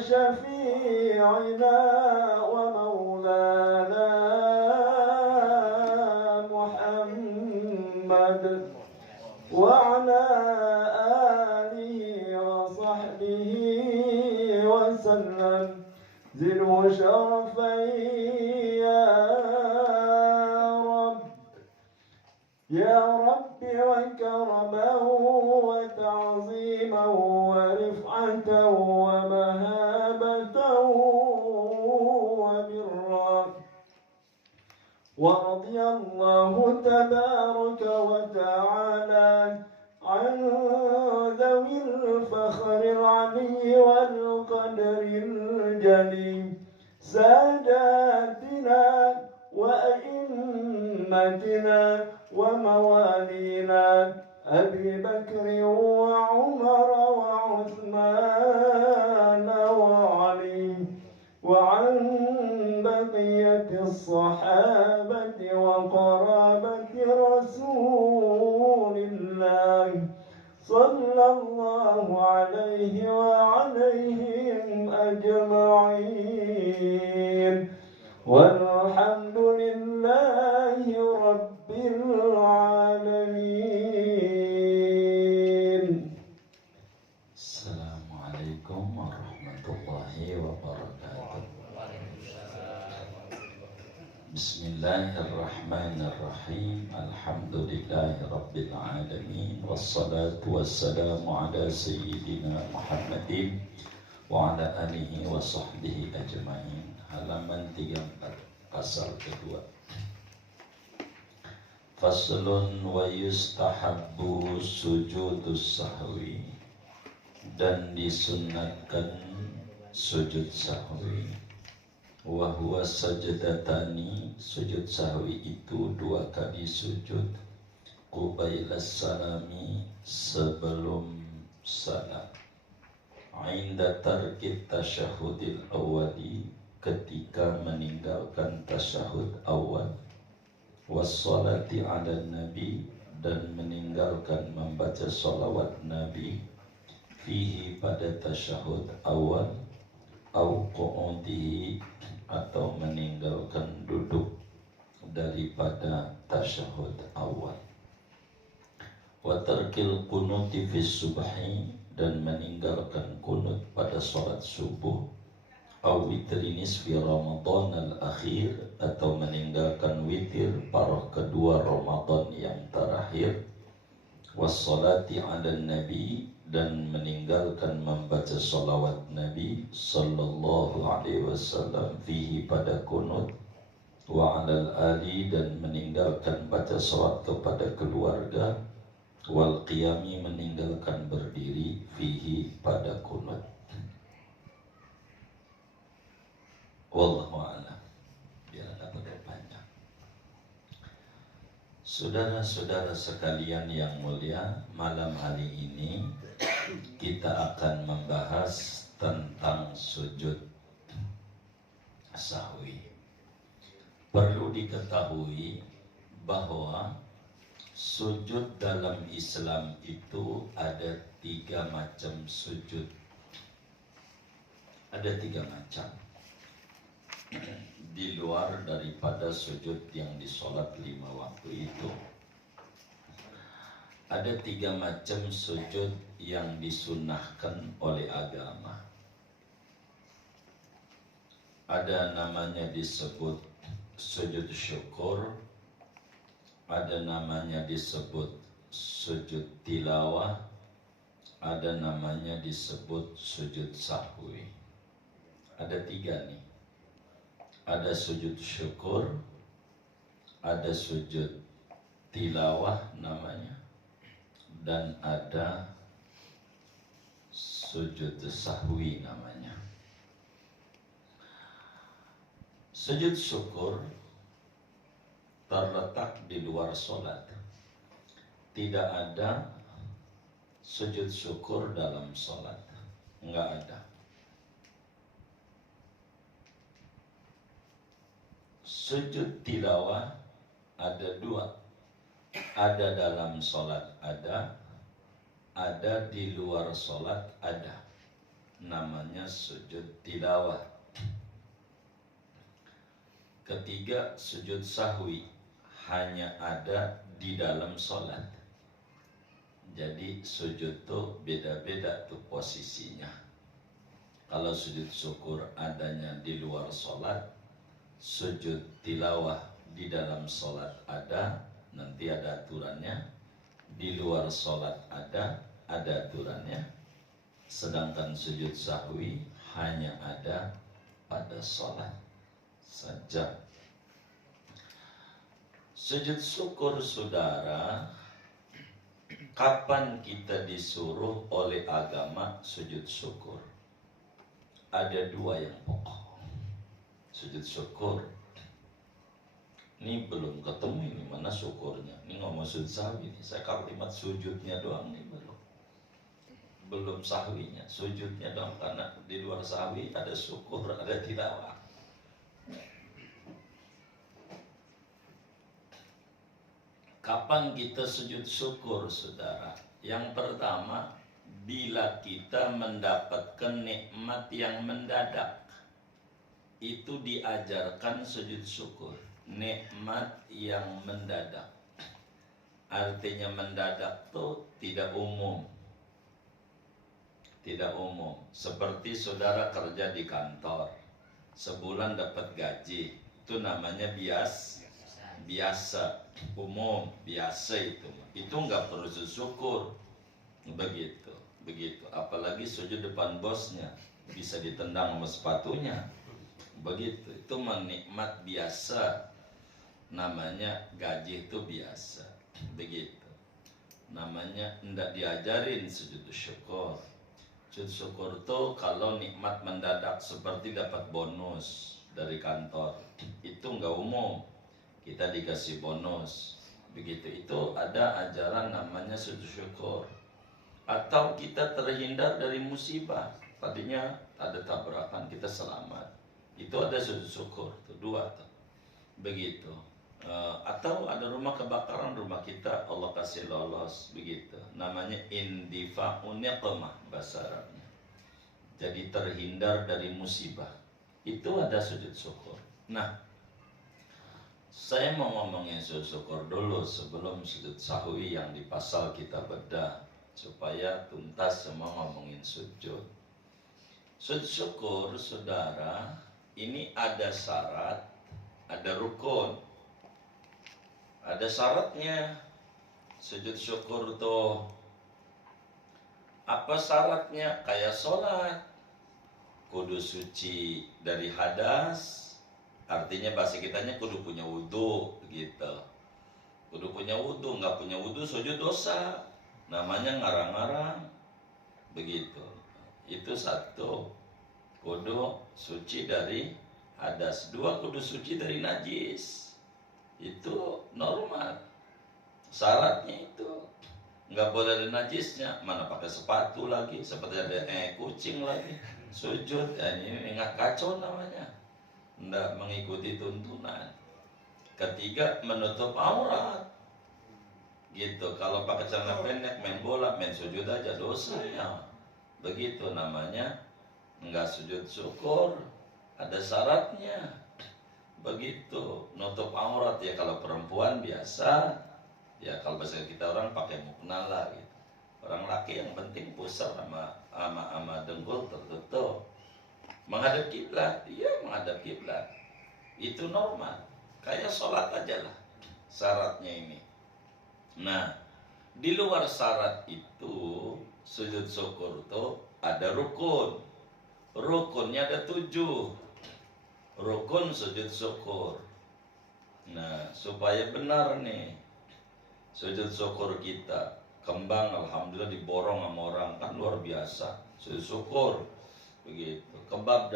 وشفيعنا ومولانا محمد وعلى آله وصحبه وسلم ذي الشرفين يا رب وكرما وتعظيما ورفعة ومهابة وبرا. ورضي الله تبارك وتعالى عن ذوي الفخر العلي والقدر الجلي ساداتنا وأئمتنا وموالينا أبي بكر وعمر وعثمان وعلي وعن بقية الصحابة وقرابة رسول الله صلى الله عليه وعليهم أجمعين والحمد لله رب العالمين. Assalamualaikum warahmatullahi wabarakatuh. Bismillahirrahmanirrahim. Alhamdulillahi rabbil alamin. Wassalatu wassalamu ala sayyidina Muhammadin wa ala alihi wa sahbihi ajma'in. Halaman 34 pasal kedua. Faslun wa yustahabbu sujudus sahwi, dan disunnatkan sujud sahwi. Wa huwa sajdatani, sujud sahwi itu 2 kali sujud. Qubailas salami, sebelum salam. Inda tarkit tasyahudil awali, ketika meninggalkan tasyahud awal. Wassalati ala nabi, dan meninggalkan membaca salawat nabi. Fihi, pada tasyahud awal. Au qu'udihi, atau meninggalkan duduk daripada tasyahud awal. Wa tarkil qunuti fi subhi, dan meninggalkan kunut pada salat subuh. Au witri nisfi Ramadan al-akhir, atau meninggalkan witir paruh kedua Ramadan yang terakhir. Wassalati ala nabi, dan meninggalkan membaca salawat Nabi sallallahu alaihi wasallam fihi, pada kunut. Wa alal ali, dan meninggalkan baca salawat kepada keluarga. Wal qiyami, meninggalkan berdiri fihi, pada kunut. Wallahu a'lam. Biar ada panjang. Saudara-saudara sekalian yang mulia, malam hari ini kita akan membahas tentang sujud sahwi. Perlu diketahui bahwa sujud dalam Islam itu ada 3 macam sujud. Ada 3 macam. Di luar daripada sujud yang di sholat 5 waktu itu. Ada 3 macam sujud yang disunnahkan oleh agama. Ada namanya disebut sujud syukur, ada namanya disebut sujud tilawah, ada namanya disebut sujud sahwi. Ada 3 nih. Ada sujud syukur, ada sujud tilawah namanya, dan ada sujud sahwi namanya. Sujud syukur terletak di luar sholat. Tidak ada sujud syukur dalam sholat. Enggak ada. Sujud tilawah ada 2. Ada dalam sholat ada di luar sholat ada. namanya sujud tilawah. Ketiga, sujud sahwi hanya ada di dalam sholat. Jadi sujud tuh beda-beda tuh posisinya. Kalau sujud syukur adanya di luar sholat, sujud tilawah di dalam sholat ada, nanti ada aturannya. Di luar sholat ada aturannya. Sedangkan sujud sahwi hanya ada pada sholat saja. Sujud syukur, saudara, kapan kita disuruh oleh agama sujud syukur? Ada dua yang pokok. Sujud syukur ini belum ketemu, ini mana syukurnya. Ini ngomong sujud sahwi, saya kalimat sujudnya doang nih belum sahwinya, sujudnya doang. Karena di luar sahwi ada syukur, ada tilawah. Kapan kita sujud syukur, saudara? Yang pertama, bila kita mendapatkan nikmat yang mendadak, itu diajarkan sujud syukur. Nikmat yang mendadak, artinya mendadak tuh tidak umum. Tidak umum. Seperti saudara kerja di kantor, sebulan dapat gaji, itu namanya biasa, umum, biasa itu nggak perlu syukur. Begitu. Apalagi sujud depan bosnya, bisa ditendang sama sepatunya. Begitu. Itu menikmat biasa. Namanya gaji itu biasa. Begitu. Namanya ndak diajarin sujud syukur. Sujud syukur tuh kalau nikmat mendadak seperti dapat bonus dari kantor, itu nggak umum. Kita dikasih bonus, begitu. Itu ada ajaran namanya sujud syukur. Atau kita terhindar dari musibah, tadinya ada tabrakan, kita selamat, itu ada sujud syukur. Itu dua tuh. Begitu. Atau ada rumah kebakaran, rumah kita Allah kasih lolos, begitu. Namanya indifa'un niqmah bahasa Arabnya. Jadi terhindar dari musibah. Itu ada sujud syukur. Nah, saya mau ngomongin sujud syukur dulu sebelum sujud sahwi yang di pasal kita bedah, supaya tuntas semua ngomongin sujud. Sujud syukur, saudara, ini ada syarat, ada rukun. Ada syaratnya. Sujud syukur tuh apa syaratnya? Kayak sholat, kudu suci dari hadas, artinya bahasa kitanya kudu punya wudhu, gitu. Kudu punya wudhu, nggak punya wudhu sujud dosa, namanya ngarang-ngarang, begitu. Itu satu, kudu suci dari hadas. Dua, kudu suci dari najis. Itu normal. Syaratnya itu nggak boleh ada najisnya. Mana pakai sepatu lagi, seperti ada kucing lagi sujud. Ini nggak kacau namanya, nggak mengikuti tuntunan. Ketiga, menutup aurat, gitu. Kalau pakai celana pendek main bola, main sujud aja dosanya. Begitu namanya nggak sujud syukur. Ada syaratnya. Begitu, nutup aurat ya kalau perempuan biasa, ya kalau bahasa kita orang pakai mukena lah gitu. Orang laki yang penting pusar sama dengkul tertutup. Menghadap kiblat, dia menghadap kiblat. Itu normal. Kayak sholat aja lah syaratnya ini. Nah, di luar syarat itu sujud syukur tuh ada rukun. Rukunnya ada 7. Rukun sujud syukur. Nah, supaya benar nih sujud syukur kita, kembang alhamdulillah diborong sama orang, kan luar biasa. Sujud syukur begitu. Kebab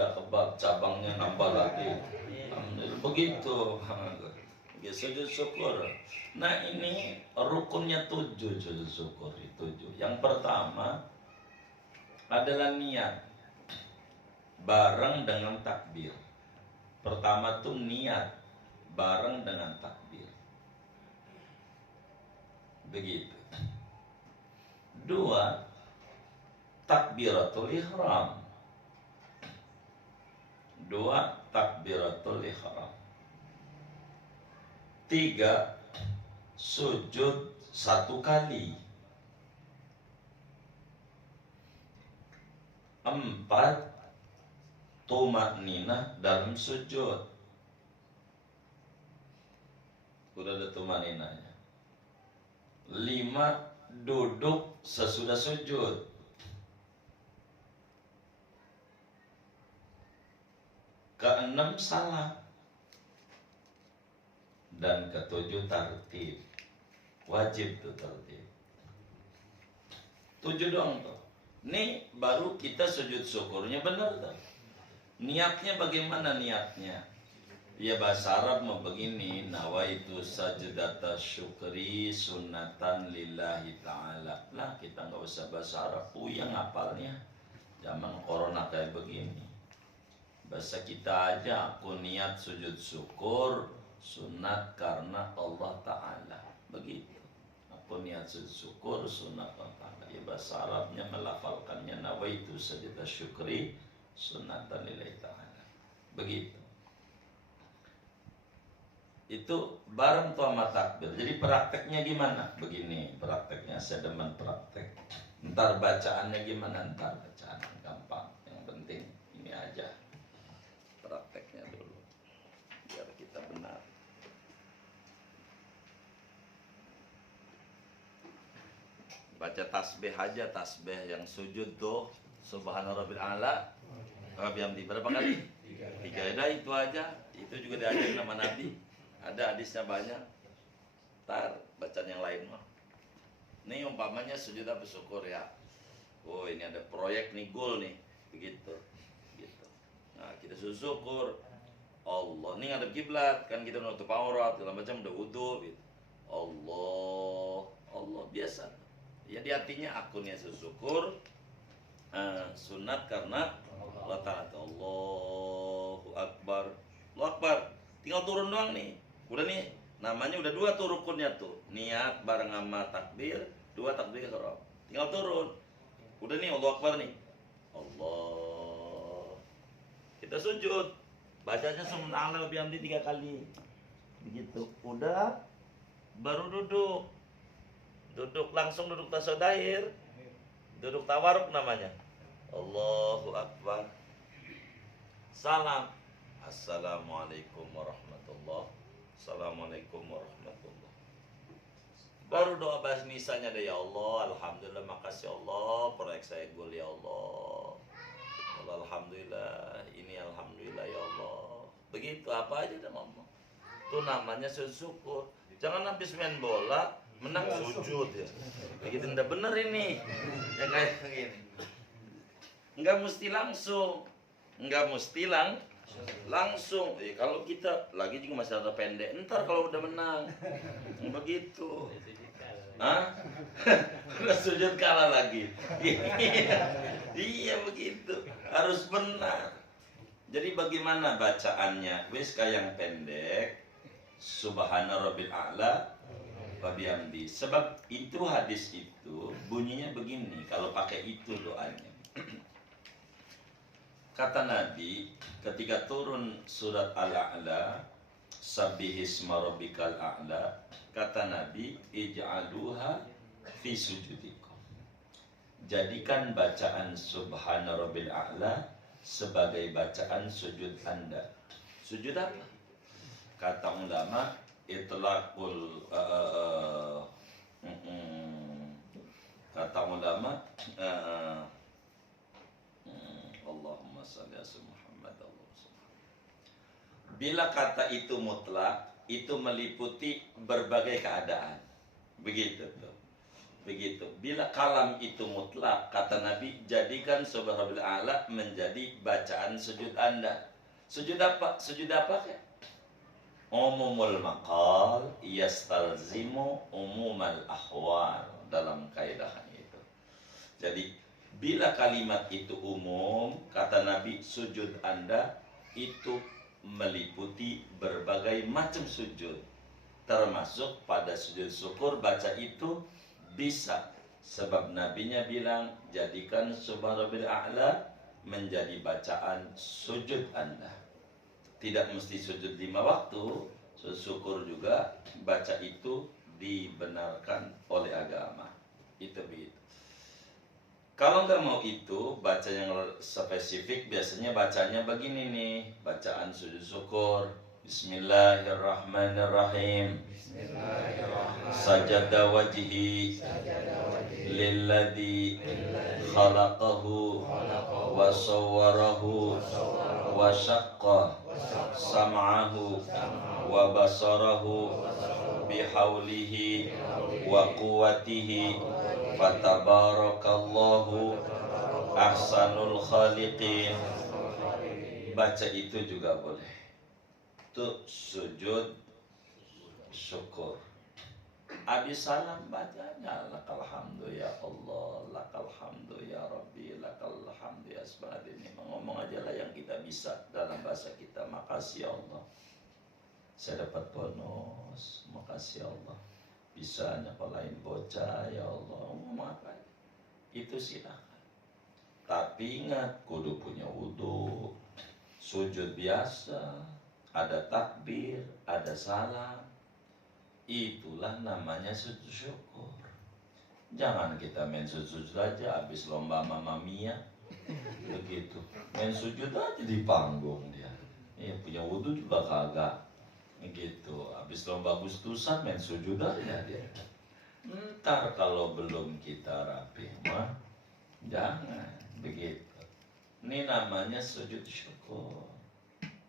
cabangnya nambah lagi. Alhamdulillah begitu. Sujud syukur. Nah, ini rukunnya 7 sujud syukur itu 7. Yang pertama adalah niat bareng dengan takbir. Pertama tuh niat bareng dengan takbir. Begitu. 2, takbiratul ihram. 2 takbiratul ihram, 3 sujud 1 kali, 4 tumakninah dalam sujud. Udah ada tumakninahnya. 5 duduk sesudah sujud. Keenam salam. Dan ketujuh tartib. Wajib tuh tartib. 7 doang tuh. Nih baru kita sujud syukurnya benar tuh. Niatnya bagaimana niatnya? Ya bahasa Arab mah begini, nawaitu sajdata syukri sunnatan lillahi ta'ala. Lah kita nggak usah bahasa Arab, puyeng ngapalnya. Zaman corona kayak begini. Bahasa kita aja, aku niat sujud syukur sunat karena Allah Ta'ala. Begitu. Aku niat sujud syukur sunat Allah Ta'ala. Ya bahasa Arabnya melafalkannya nawaitu sajdata syukri sunnatan lillahi ta'ala. Begitu. Itu bareng tuh sama takbir. Jadi prakteknya gimana? Begini prakteknya, saya demen praktek. Ntar bacaannya gimana? Ntar bacaan gampang. Yang penting ini aja prakteknya dulu, biar kita benar. Baca tasbih aja, tasbih yang sujud tuh Subhana Rabbil A'la Bihamdi berapa kali? 3. Dah itu aja. Itu juga diajarin sama Nabi. Ada hadisnya banyak. Ntar bacaan yang lain mah. Nih umpamanya sujud apa syukur ya. Oh ini ada proyek nih, goal nih. Begitu. Gitu. Nah kita sujud syukur. Allah. Nih ngadep kiblat. Kan kita nutup aurat. Dalam macam udah wudu. Gitu. Allah. Allah biasa. Ya di hatinya akunnya sujud syukur. Sunat karena Allah Ta'ala. Allahu Akbar. Allahu Akbar. Tinggal turun doang nih. Udah nih, namanya udah 2 tuh rukunnya tuh. Niat bareng sama takbir, 2 takbir ihram. Tinggal turun. Udah nih Allahu Akbar nih. Allah. Kita sujud. Bacanya subhanallah bihamdi 3 kali. Begitu. Udah baru duduk. Duduk langsung duduk tasyahud. Duduk tawaruk namanya. Allahu Akbar. Salam. Assalamualaikum warahmatullahi. Assalamualaikum warahmatullahi. Baru doa bahasa nisanya deh, ya Allah, alhamdulillah, makasih Allah, proyek saya goal ya Allah. Allah alhamdulillah, ini alhamdulillah ya Allah. Begitu apa aja dah ngomong. Itu namanya sujud syukur. Jangan habis main bola menang sujud ya. Begitu ndak bener ini. Ya kayak begini. Enggak mesti langsung. Enggak mesti langsung. Kalau kita lagi juga masih ada pendek. Ntar kalau udah menang. Begitu. Hah? Udah sujud kalah lagi. Iya begitu. Harus benar. Jadi bagaimana bacaannya? Wis kayak yang pendek. Subhana Rabbil A'la wa bihamdi. Sebab itu hadis itu bunyinya begini. Kalau pakai itu doanya. Kata Nabi ketika turun surat Al-A'la, Sabbihisma rabbikal a'la, kata Nabi, ij'aluha fi sujudikum. Jadikan bacaan Subhana Rabbil A'la sebagai bacaan sujud Anda. Sujud apa? Kata ulama, itlaqul kata ulama Allahumma salli ala Muhammad. Bila kata itu mutlak, itu meliputi berbagai keadaan. Begitu tuh. Begitu. Bila kalam itu mutlak, kata Nabi, jadikan Subhanallah A'la menjadi bacaan sujud Anda. Sujud apa? Sujud apa ya? Umumul maqal yastalzimu umumal ahwal, dalam kaidahnya itu. Jadi bila kalimat itu umum, kata Nabi, sujud Anda itu meliputi berbagai macam sujud. Termasuk pada sujud syukur baca itu bisa. Sebab Nabinya bilang, jadikan Subhanallah A'la menjadi bacaan sujud Anda. Tidak mesti sujud 5 waktu, sujud syukur juga baca itu dibenarkan oleh agama. Itu begitu. Kalau nggak mau itu, baca yang spesifik biasanya bacanya begini nih, bacaan sujud syukur. Bismillahirrahmanirrahim. Sajada wajhi lilladzi khalaqahu wa sawwarahu wa syaqqa sam'ahu wa basarahu bihaulihi wa quwwatihi fatabarakallahu ahsanul khaliqin. Baca itu juga boleh. Itu sujud syukur. Habis salam bacanya lakal hamdu ya Allah, lakal hamdu ya Rabbi, lakal hamdu ya asbadini. Ngomong aja lah yang kita bisa dalam bahasa kita. Makasih ya Allah, saya dapat bonus. Makasih ya Allah, bisa nyekolahin bocah ya Allah. Ngomong apa itu silakan. Tapi ingat, kudu punya wudu. Sujud biasa, ada takbir, ada salam. Itulah namanya sujud syukur. Jangan kita main sujud aja habis lomba Mamma Mia begitu. Main sujud aja di panggung dia. Punya wudu juga kagak. Gitu. Habis lomba Agustusan main sujud aja dia. Ntar kalau belum kita rapi mah jangan begitu. Ini namanya sujud syukur.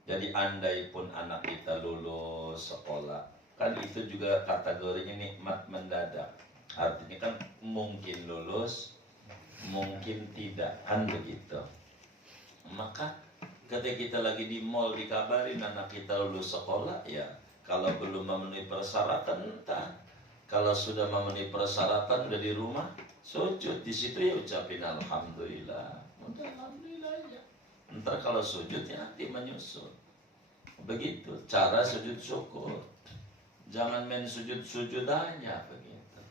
Jadi andai pun anak kita lulus sekolah, kan itu juga kategorinya nikmat mendadak. Artinya kan mungkin lulus, mungkin tidak, kan begitu. Maka ketika kita lagi di mall dikabarin anak kita lulus sekolah, ya kalau belum memenuhi persyaratan entar. Kalau sudah memenuhi persyaratan udah di rumah, sujud di situ ya ucapin alhamdulillah. Udah alhamdulillah aja. Entar kalau sujud ya nanti menyusul. Begitu cara sujud syukur. Jangan main sujud-sujud aja begitu.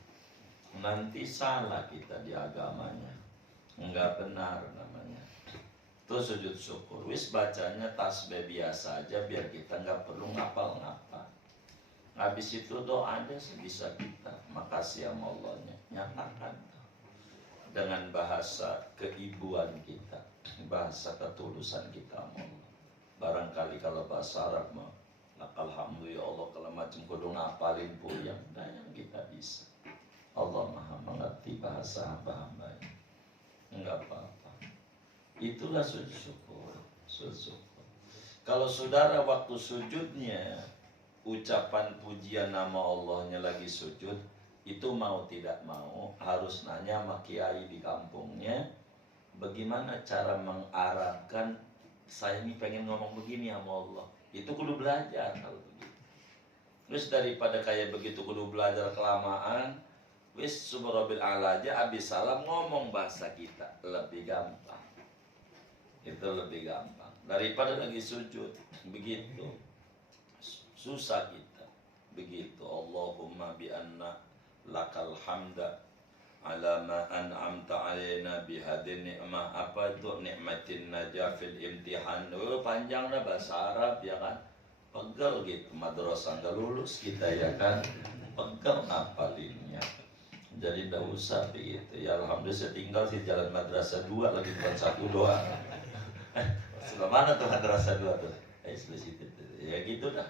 Nanti salah kita di agamanya. Enggak benar namanya. Itu sujud syukur. Wis bacanya tasbih biasa aja biar kita enggak perlu ngapal-ngapal. Habis itu doanya sebisa kita. Makasih sama Allahnya. Nyatakan dengan bahasa keibuan kita, bahasa ketulusan kita sama Allah. Barangkali kalau bahasa Arab mah alhamdulillah Allah kalau macam kudu ngapalin puyang, nah yang kita bisa. Allah Maha mengerti bahasa hamba-hambanya. Enggak apa-apa. Itulah sujud syukur. Sujud syukur. Kalau saudara waktu sujudnya ucapan pujian nama Allahnya lagi sujud, itu mau tidak mau harus nanya sama kiai di kampungnya, bagaimana cara mengarabkan saya ini pengen ngomong begini sama Allah. Itu kudu belajar kalau begitu. Terus daripada kayak begitu kudu belajar kelamaan, wis subhanallabil a'la aja abis salam ngomong bahasa kita lebih gampang. Itu lebih gampang daripada lagi sujud begitu. Susah kita begitu. Allahumma bi anna lakal hamda ala ma an'amta alaina bihadin ni'mah. Apa itu nikmatin najah fil imtihan. Panjang lah bahasa Arab ya kan. Pegel gitu, madrasah nggak lulus kita ya kan. Pegel ngapalinnya. Jadi nggak usah begitu. Ya alhamdulillah saya tinggal di jalan madrasah 2 lagi bukan 1 doang. Sebelah mana tuh madrasah 2 tuh? Sebelah situ. Ya gitu dah.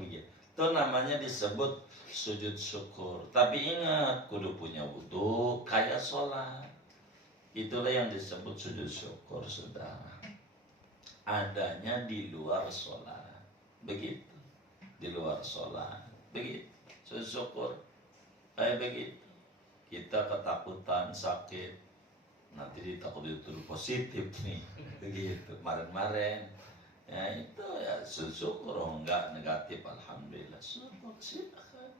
Begitu. Itu namanya disebut sujud syukur. Tapi ingat, kudu punya wudu kayak sholat. Itulah yang disebut sujud syukur, saudara. Adanya di luar sholat. Begitu. Di luar sholat. Begitu. Sujud syukur. Kayak begitu. Kita ketakutan, sakit. Nanti ditakutin itu positif nih. Begitu. Kemarin-kemarin. Ya itu ya syukur, enggak negatif, alhamdulillah syukur silakan.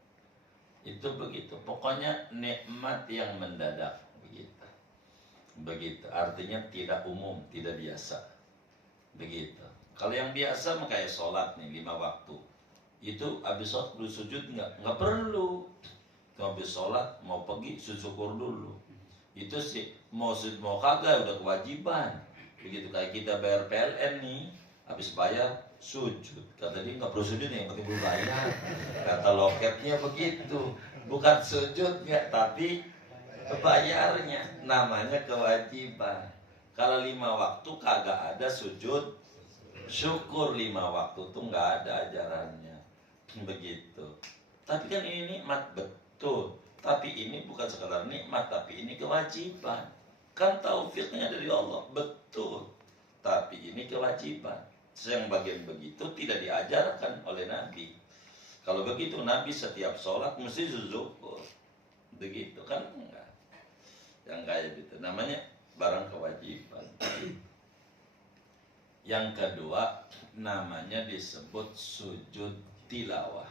Itu begitu. Pokoknya nikmat yang mendadak begitu. Begitu. Artinya tidak umum, tidak biasa. Begitu. Kalau yang biasa mah kayak sholat nih 5 waktu. Itu habis sholat perlu sujud enggak perlu. Habis sholat mau pergi syukur dulu. Itu sih mau sujud mau kagak udah kewajiban. Begitu kayak kita bayar PLN nih, habis bayar sujud. Kata dia nggak perlu sujud, yang penting perlu bayar. Kata loketnya begitu, bukan sujudnya tapi bayarnya, namanya kewajiban. Kalau 5 waktu kagak ada sujud syukur, 5 waktu tuh nggak ada ajarannya. Begitu. Tapi kan ini nikmat, betul. Tapi ini bukan sekadar nikmat, tapi ini kewajiban. Kan taufiknya dari Allah, betul. Tapi ini kewajiban. Yang bagian begitu tidak diajarkan oleh Nabi. Kalau begitu Nabi setiap sholat mesti syukur. Begitu kan enggak. Yang kayak gitu namanya barang kewajiban. Yang kedua namanya disebut sujud tilawah.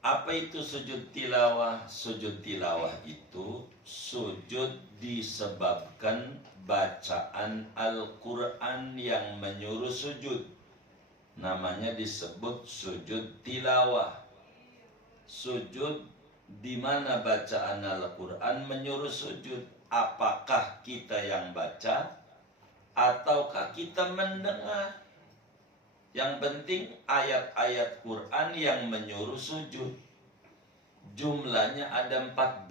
Apa itu sujud tilawah? Sujud tilawah itu sujud disebabkan bacaan Al-Quran yang menyuruh sujud. Namanya disebut sujud tilawah. Sujud di mana bacaan Al-Quran menyuruh sujud. Apakah kita yang baca ataukah kita mendengar? Yang penting ayat-ayat Quran yang menyuruh sujud. Jumlahnya ada 14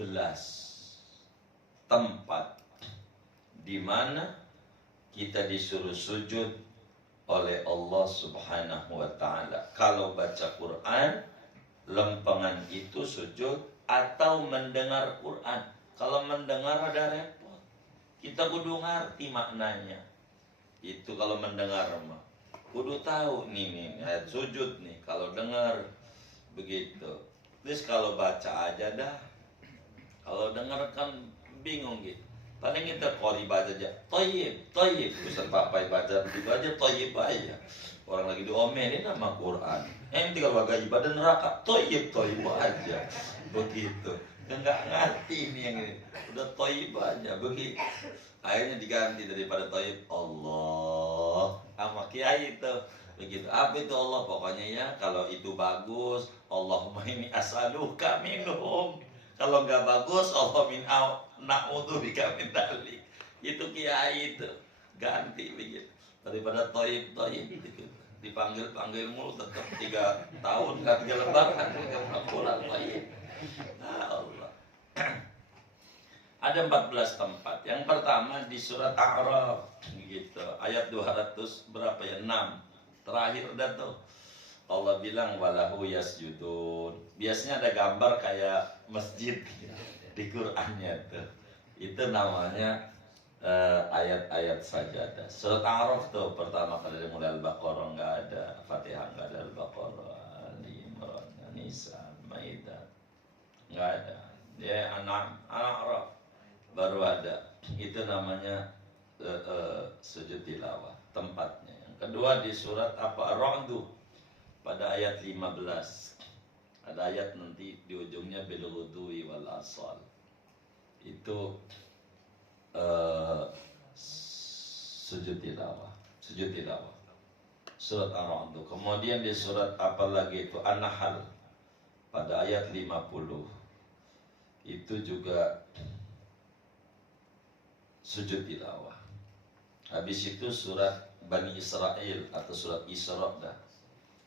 tempat di mana kita disuruh sujud oleh Allah Subhanahu wa taala. Kalau baca Quran, lempengan itu sujud atau mendengar Quran. Kalau mendengar ada repot. Kita kudu ngerti maknanya. Itu kalau mendengar mah. Kudu tahu nih ayat sujud nih. Kalau dengar begitu. Terus kalau baca aja dah. Kalau dengar kan bingung gitu. Paling kita qori baca aja. Toyib. Ustaz Pak Pai baca begitu aja toyib aja. Orang lagi diomelin sama Quran. Nanti kalau agak ibadah neraka toyib aja. Begitu. Enggak ngerti ini yang ini. Udah toyib aja begitu. Akhirnya diganti daripada toyib Allah sama kiai itu begitu. Apa itu Allah? Pokoknya ya kalau itu bagus Allahumma inni as'aluka minhum. Kalau nggak bagus Allah min na'udzu bika min dzalik. Itu kiai itu ganti begitu daripada toyib gitu. Dipanggil mulu tetap 3 tahun kan 3 lebaran enggak pulang toyib. Allah. Ada 14 tempat. Yang pertama di surat A'raf gitu. Ayat 200 berapa ya? 6. Terakhir dah tuh. Allah bilang walahu yasjudun. Biasanya ada gambar kayak masjid di Qur'annya tuh. Itu namanya ayat-ayat sajadah. Surat A'raf tuh pertama kali mulai Al-Baqarah enggak ada, Fatihah enggak ada, Al-Baqarah, Al-Imran, An-Nisa, Maidah. Enggak ada. Dia A'raf baru ada. Itu namanya sujud tilawah tempatnya. Yang kedua di surat apa? Ar-Ra'd pada ayat 15. Ada ayat nanti di ujungnya bil ghudwi wal asal. Itu sujud tilawah. Surat Ar-Ra'd. Kemudian di surat apa lagi itu? An-Nahl pada ayat 50. Itu juga sujud tilawah. Habis itu surat Bani Israel atau surat Isra dah.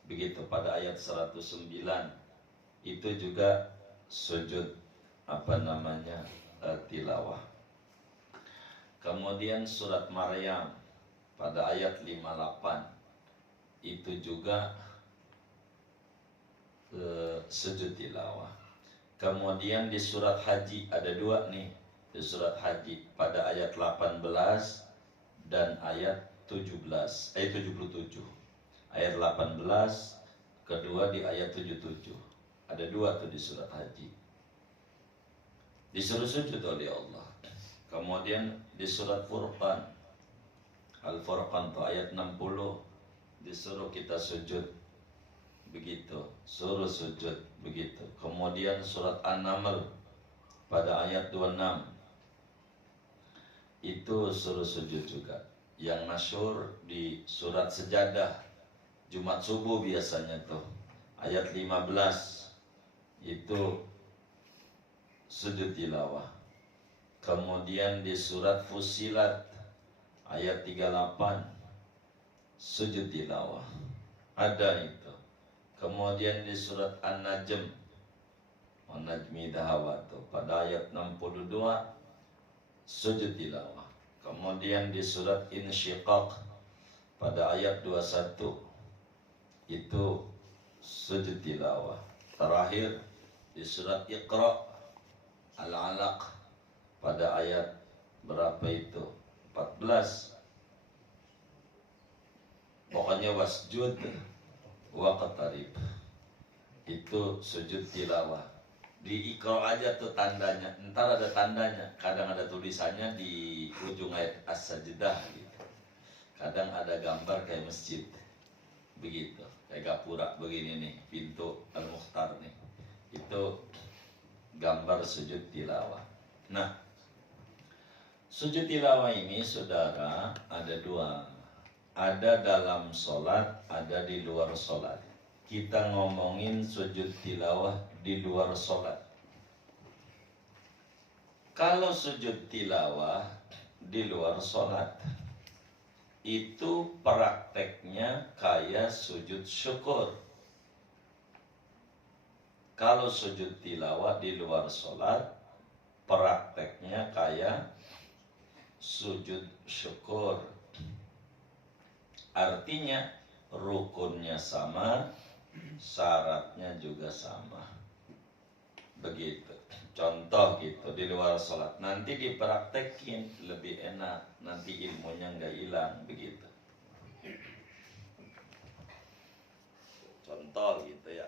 Begitu pada ayat 109 itu juga sujud apa namanya tilawah. Kemudian surat Maryam pada ayat 58 itu juga sujud tilawah. Kemudian di surat Haji ada 2 nih. Di surat Haji pada ayat 18 dan ayat 17, ayat 77. Ayat 18, kedua di ayat 77. Ada 2 tuh di surat Haji. Disuruh sujud oleh Allah. Kemudian di surat Furqan, Al-Furqan tuh ayat 60 disuruh kita sujud. Begitu, suruh sujud begitu. Kemudian surat An-Naml pada ayat 26 itu suruh sujud juga. Yang masyhur di surat Sejadah Jumat subuh biasanya tuh ayat 15 itu sujud tilawah. Kemudian di surat Fussilat ayat 38 sujud tilawah. Ada itu. Kemudian di surat An-Najm, An-Najmi Dahawatu, pada ayat 62 sujud tilawah. Kemudian di surat Insyiqaq pada ayat 21 itu sujud tilawah. Terakhir di surat Iqra Al-Alaq pada ayat berapa itu? 14. Pokoknya wasjud waqtarib. Itu sujud tilawah. Di Iqra aja tuh tandanya. Entar ada tandanya. Kadang ada tulisannya di ujung ayat As-Sajdah gitu. Kadang ada gambar kayak masjid. Begitu. Kayak gapura begini nih, pintu Al-Mukhtar nih. Itu gambar sujud tilawah. Nah, sujud tilawah ini saudara ada dua. Ada dalam sholat, ada di luar sholat. Kita ngomongin sujud tilawah di luar sholat. Kalau sujud tilawah di luar sholat, itu prakteknya kayak sujud syukur. Kalau sujud tilawah di luar sholat, prakteknya kayak sujud syukur. Artinya rukunnya sama, syaratnya juga sama. Begitu. Contoh gitu di luar sholat. Nanti dipraktekin lebih enak. Nanti ilmunya nggak hilang. Begitu. Contoh gitu ya.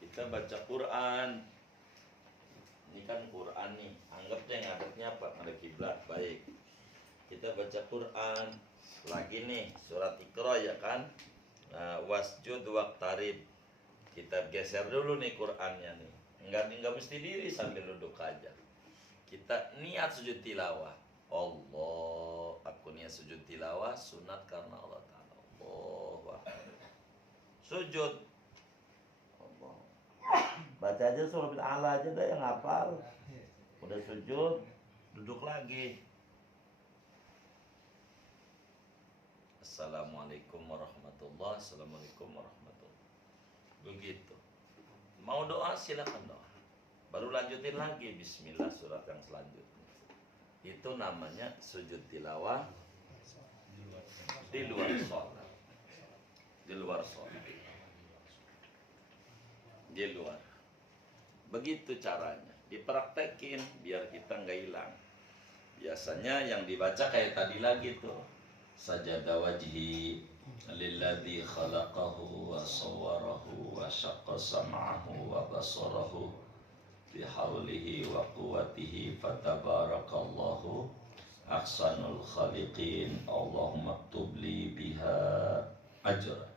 Kita baca Quran. Ini kan Quran nih. Anggapnya ngadepnya apa? Ngadep kiblat. Baik. Kita baca Quran. Lagi nih surat Iqra ya kan. Wasjud waqtarib. Kita geser dulu nih Qurannya nih. Enggak mesti diri sambil duduk aja. Kita niat sujud tilawah. Allah, aku niat sujud tilawah sunat karena Allah Ta'ala. Allah. Sujud. Allah. Baca aja surah Al-A'la aja dah yang hafal. Udah sujud, duduk lagi. Assalamualaikum warahmatullahi wabarakatuh. Assalamualaikum warahmatullahi wabarakatuh. Begitu. Mau doa silakan doa. Baru lanjutin lagi bismillah surat yang selanjutnya. Itu namanya sujud tilawah di luar sholat. Di luar sholat. Di luar. Begitu caranya. Dipraktekin biar kita nggak hilang. Biasanya yang dibaca kayak tadi lagi tuh. Sajada wajhi lilladzi khalaqahu wa sawwarahu wa syaqqa sam'ahu wa basarahu bihaulihi wa quwwatihi fatabarakallahu ahsanul khaliqin. Allahumma aktub li biha ajra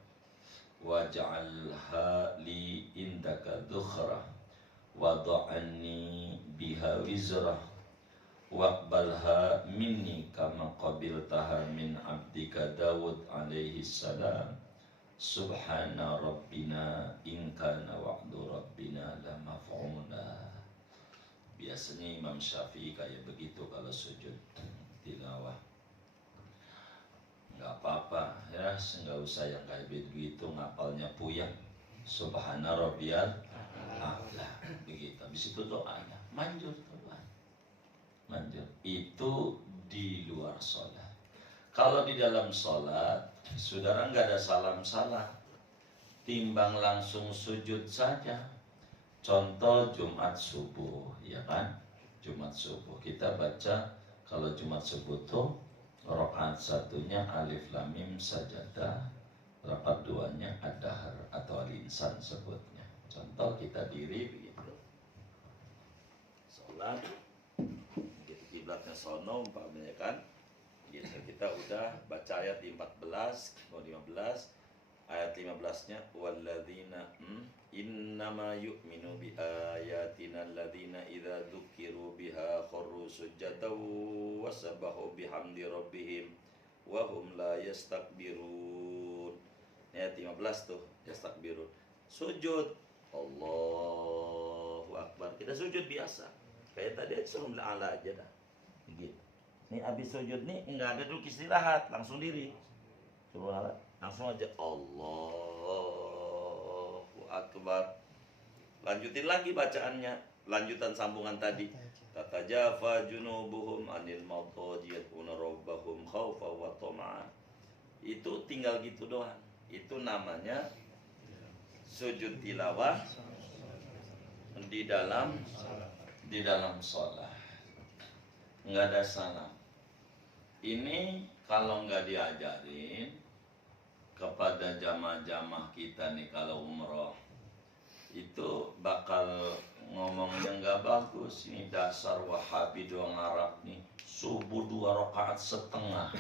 waj'alha li indaka dhukhra wad'anni biha wizra waqbalha minni kama qabiltaha min abdika Dawud alaihi salam. Subhana rabbina in kana wa'du rabbina la maf'ula. Biasanya Imam Syafi'i kayak begitu kalau sujud tilawah. Nggak apa-apa ya, nggak usah yang kayak begitu ngapalnya puyeng. Subhana rabbiyal a'la. Begitu. Habis itu doanya manjur doa. Manjur. Itu di luar sholat. Kalau di dalam sholat, saudara nggak ada salam-salam, timbang langsung sujud saja. Contoh Jumat subuh, ya kan? Jumat subuh kita baca kalau Jumat subuh tuh rakaat satunya alif lam mim sajadah, rakaat duanya ad-dahr atau al-insan sebutnya. Contoh kita diri begitu. Sholat kiblatnya sono umpamanya kan gitu. Kita udah baca ayat 14 mau 15 ayat 15-nya walladzina innama yu'minu bi ayatina alladzina idza dzukiru biha kharru sujadaw wasabbahu bihamdi rabbihim wa hum la yastakbirun. Ayat 15 tuh yastakbirun. Sujud Allahu akbar. Kita sujud biasa. Kayak tadi surah Al-A'la aja dah. Gitu. Nih habis sujud nih nggak ada duduk istirahat, langsung diri. Coba langsung aja Allahu Akbar. Lanjutin lagi bacaannya, lanjutan sambungan tadi. Tatajafa junubuhum anil mawdaji yad'una rabbahum khaufa wa tama'a. Itu tinggal gitu doang. Itu namanya sujud tilawah di dalam sholat. Nggak ada salam. Ini kalau nggak diajarin kepada jamaah-jamaah kita nih kalau umroh, itu bakal ngomongnya nggak bagus. Ini dasar Wahabi doang Arab nih, subuh 2 rakaat setengah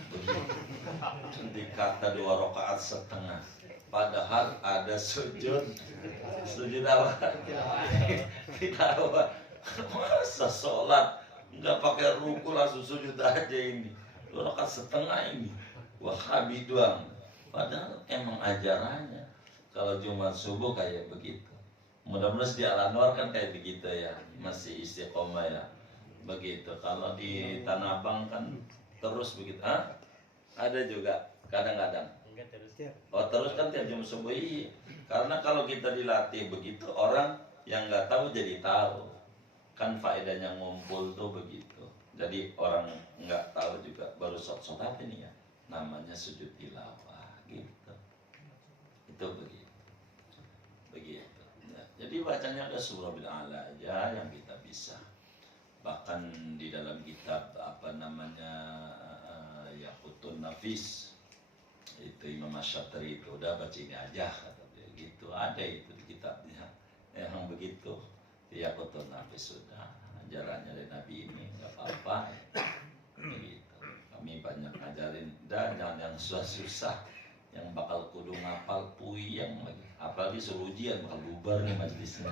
dikata 2 rakaat setengah, padahal ada sujud apa? Tilawah. Masa sholat nggak pakai ruku langsung sujud aja ini 2 rakaat setengah ini Wahabi doang, padahal emang ajarannya kalau Jumat subuh kayak begitu. Mudah-mudahan di Al-Anwar kan kayak begitu ya, masih istiqomah ya begitu. Kalau di Tanah Abang kan terus begitu. Ada juga kadang-kadang. Oh terus kan tiap Jumat subuh. Iya. Karena kalau kita dilatih begitu, orang yang nggak tahu jadi tahu. Kan faedahnya ngumpul tuh begitu. Jadi orang nggak tahu juga baru sholat apa ini ya, namanya sujud tilawah gitu. Itu begitu. Jadi bacanya ada surah bil A'la aja yang kita bisa. Bahkan di dalam kitab apa namanya Yaqutun Nafis, itu Imam Asy-Syatiri itu udah baca ini aja kata dia gitu. Ada itu di kitabnya yang begitu. Yaqutun Nafis sudah ajarannya dari Nabi ini nggak apa-apa. Begitu. Kami banyak ngajarin dan jangan yang susah-susah, yang bakal kudu ngapal puyeng lagi. Apalagi suruh ujian bakal bubar nih majelisnya.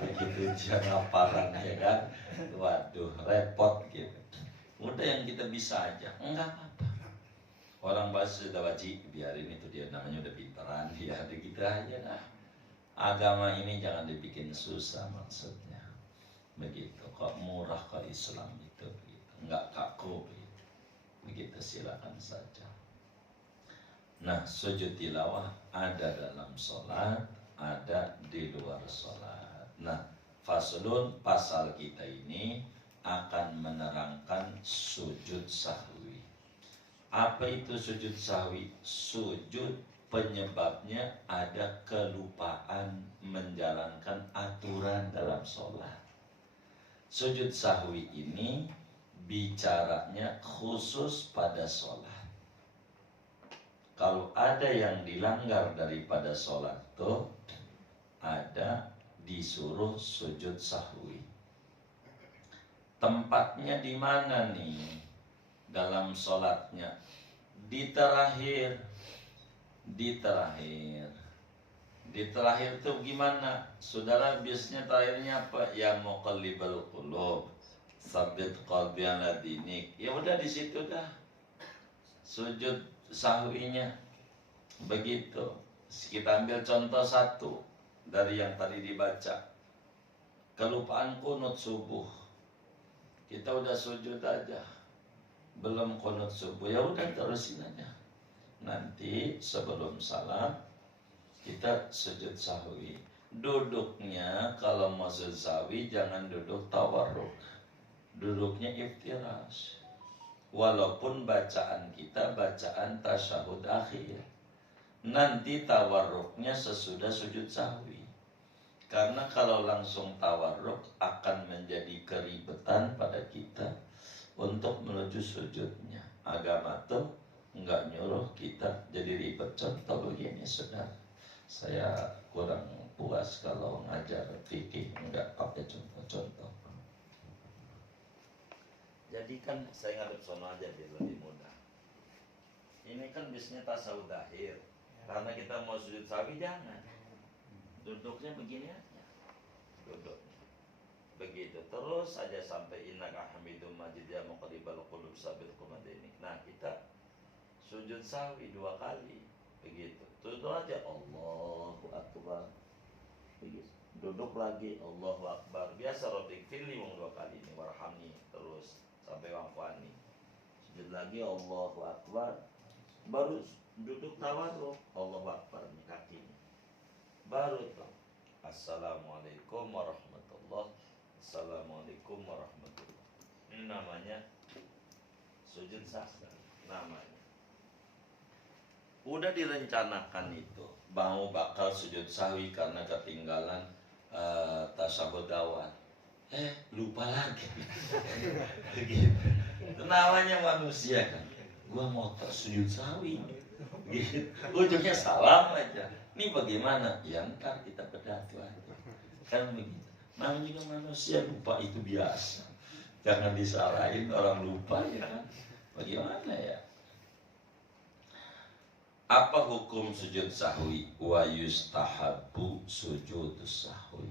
Begitu ujian hafalan ya kan. Waduh, repot gitu. Udah yang kita bisa aja, enggak apa-apa. Orang bahasa sudah wajib, biarin itu dia namanya udah pintaran, ya ada gitu aja dah. Agama ini jangan dibikin susah maksudnya. Begitu, kok murah kok Islam itu begitu. Enggak kaku begitu. Begitu silakan saja. Nah, sujud tilawah ada dalam sholat, ada di luar sholat. Nah, faslun pasal kita ini akan menerangkan sujud sahwi. Apa itu sujud sahwi? Sujud penyebabnya ada kelupaan menjalankan aturan dalam sholat. Sujud sahwi ini bicaranya khusus pada sholat. Kalau ada yang dilanggar daripada sholat tuh, ada disuruh sujud sahwi. Tempatnya di mana nih dalam sholatnya? Di terakhir. Di terakhir tuh gimana? Saudara biasanya terakhirnya apa? Ya muqallibal qulub, tsabbit qalbi ala dinik. Ya udah di situ dah. Sujud sahwinya begitu. Kita ambil contoh satu dari yang tadi dibaca. Kelupaan kunut subuh. Kita udah sujud aja, belum kunut subuh, ya udah terusin aja. Nanti sebelum salam kita sujud sahwi. Duduknya kalau mau sujud sahwi jangan duduk tawarruk, duduknya iftirash. Walaupun bacaan kita bacaan tasyahud akhir, nanti tawarruknya sesudah sujud sahwi. Karena kalau langsung tawarruk akan menjadi keribetan pada kita untuk menuju sujudnya. Agama tuh nggak nyuruh kita jadi ribet. Contoh begini, saudara, saya kurang puas kalau ngajar fikih nggak pakai contoh-contoh. Jadi kan saya ngadep sono aja biar lebih mudah. Ini kan biasanya tasawuf akhir. Karena kita mau sujud sahwi jangan. Duduknya begini aja. Duduknya. Begitu terus saja sampai innaka hamidum majid ya muqallibal qulub sabil qumadaini. Nah, kita sujud sahwi 2 kali. Begitu. Duduk aja Allahu Akbar. Begitu. Duduk lagi Allahu Akbar. Biasa rotik fili 2 kali ini warhamni terus sampai wafani. sujud lagi Allahu Akbar, baru duduk tawadhu, Allahu Akbar nih kakinya, baru tuh Assalamualaikum warahmatullahi, Assalamualaikum warahmatullahi. Ini namanya sujud sahwi namanya. Udah direncanakan itu, mau bakal sujud sahwi karena ketinggalan tasyahud awal. Lupa lagi. Gitu. Itu namanya manusia kan. Gua mau sujud sahwi. Gitu. Ujungnya salam aja. Ini bagaimana? Ya ntar kita pedatu aja. Kan begitu. Namanya juga manusia, lupa itu biasa. Jangan disalahin orang lupa ya kan. Bagaimana ya? Apa hukum sujud sahwi? Wa yustahabbu sujudus sahwi.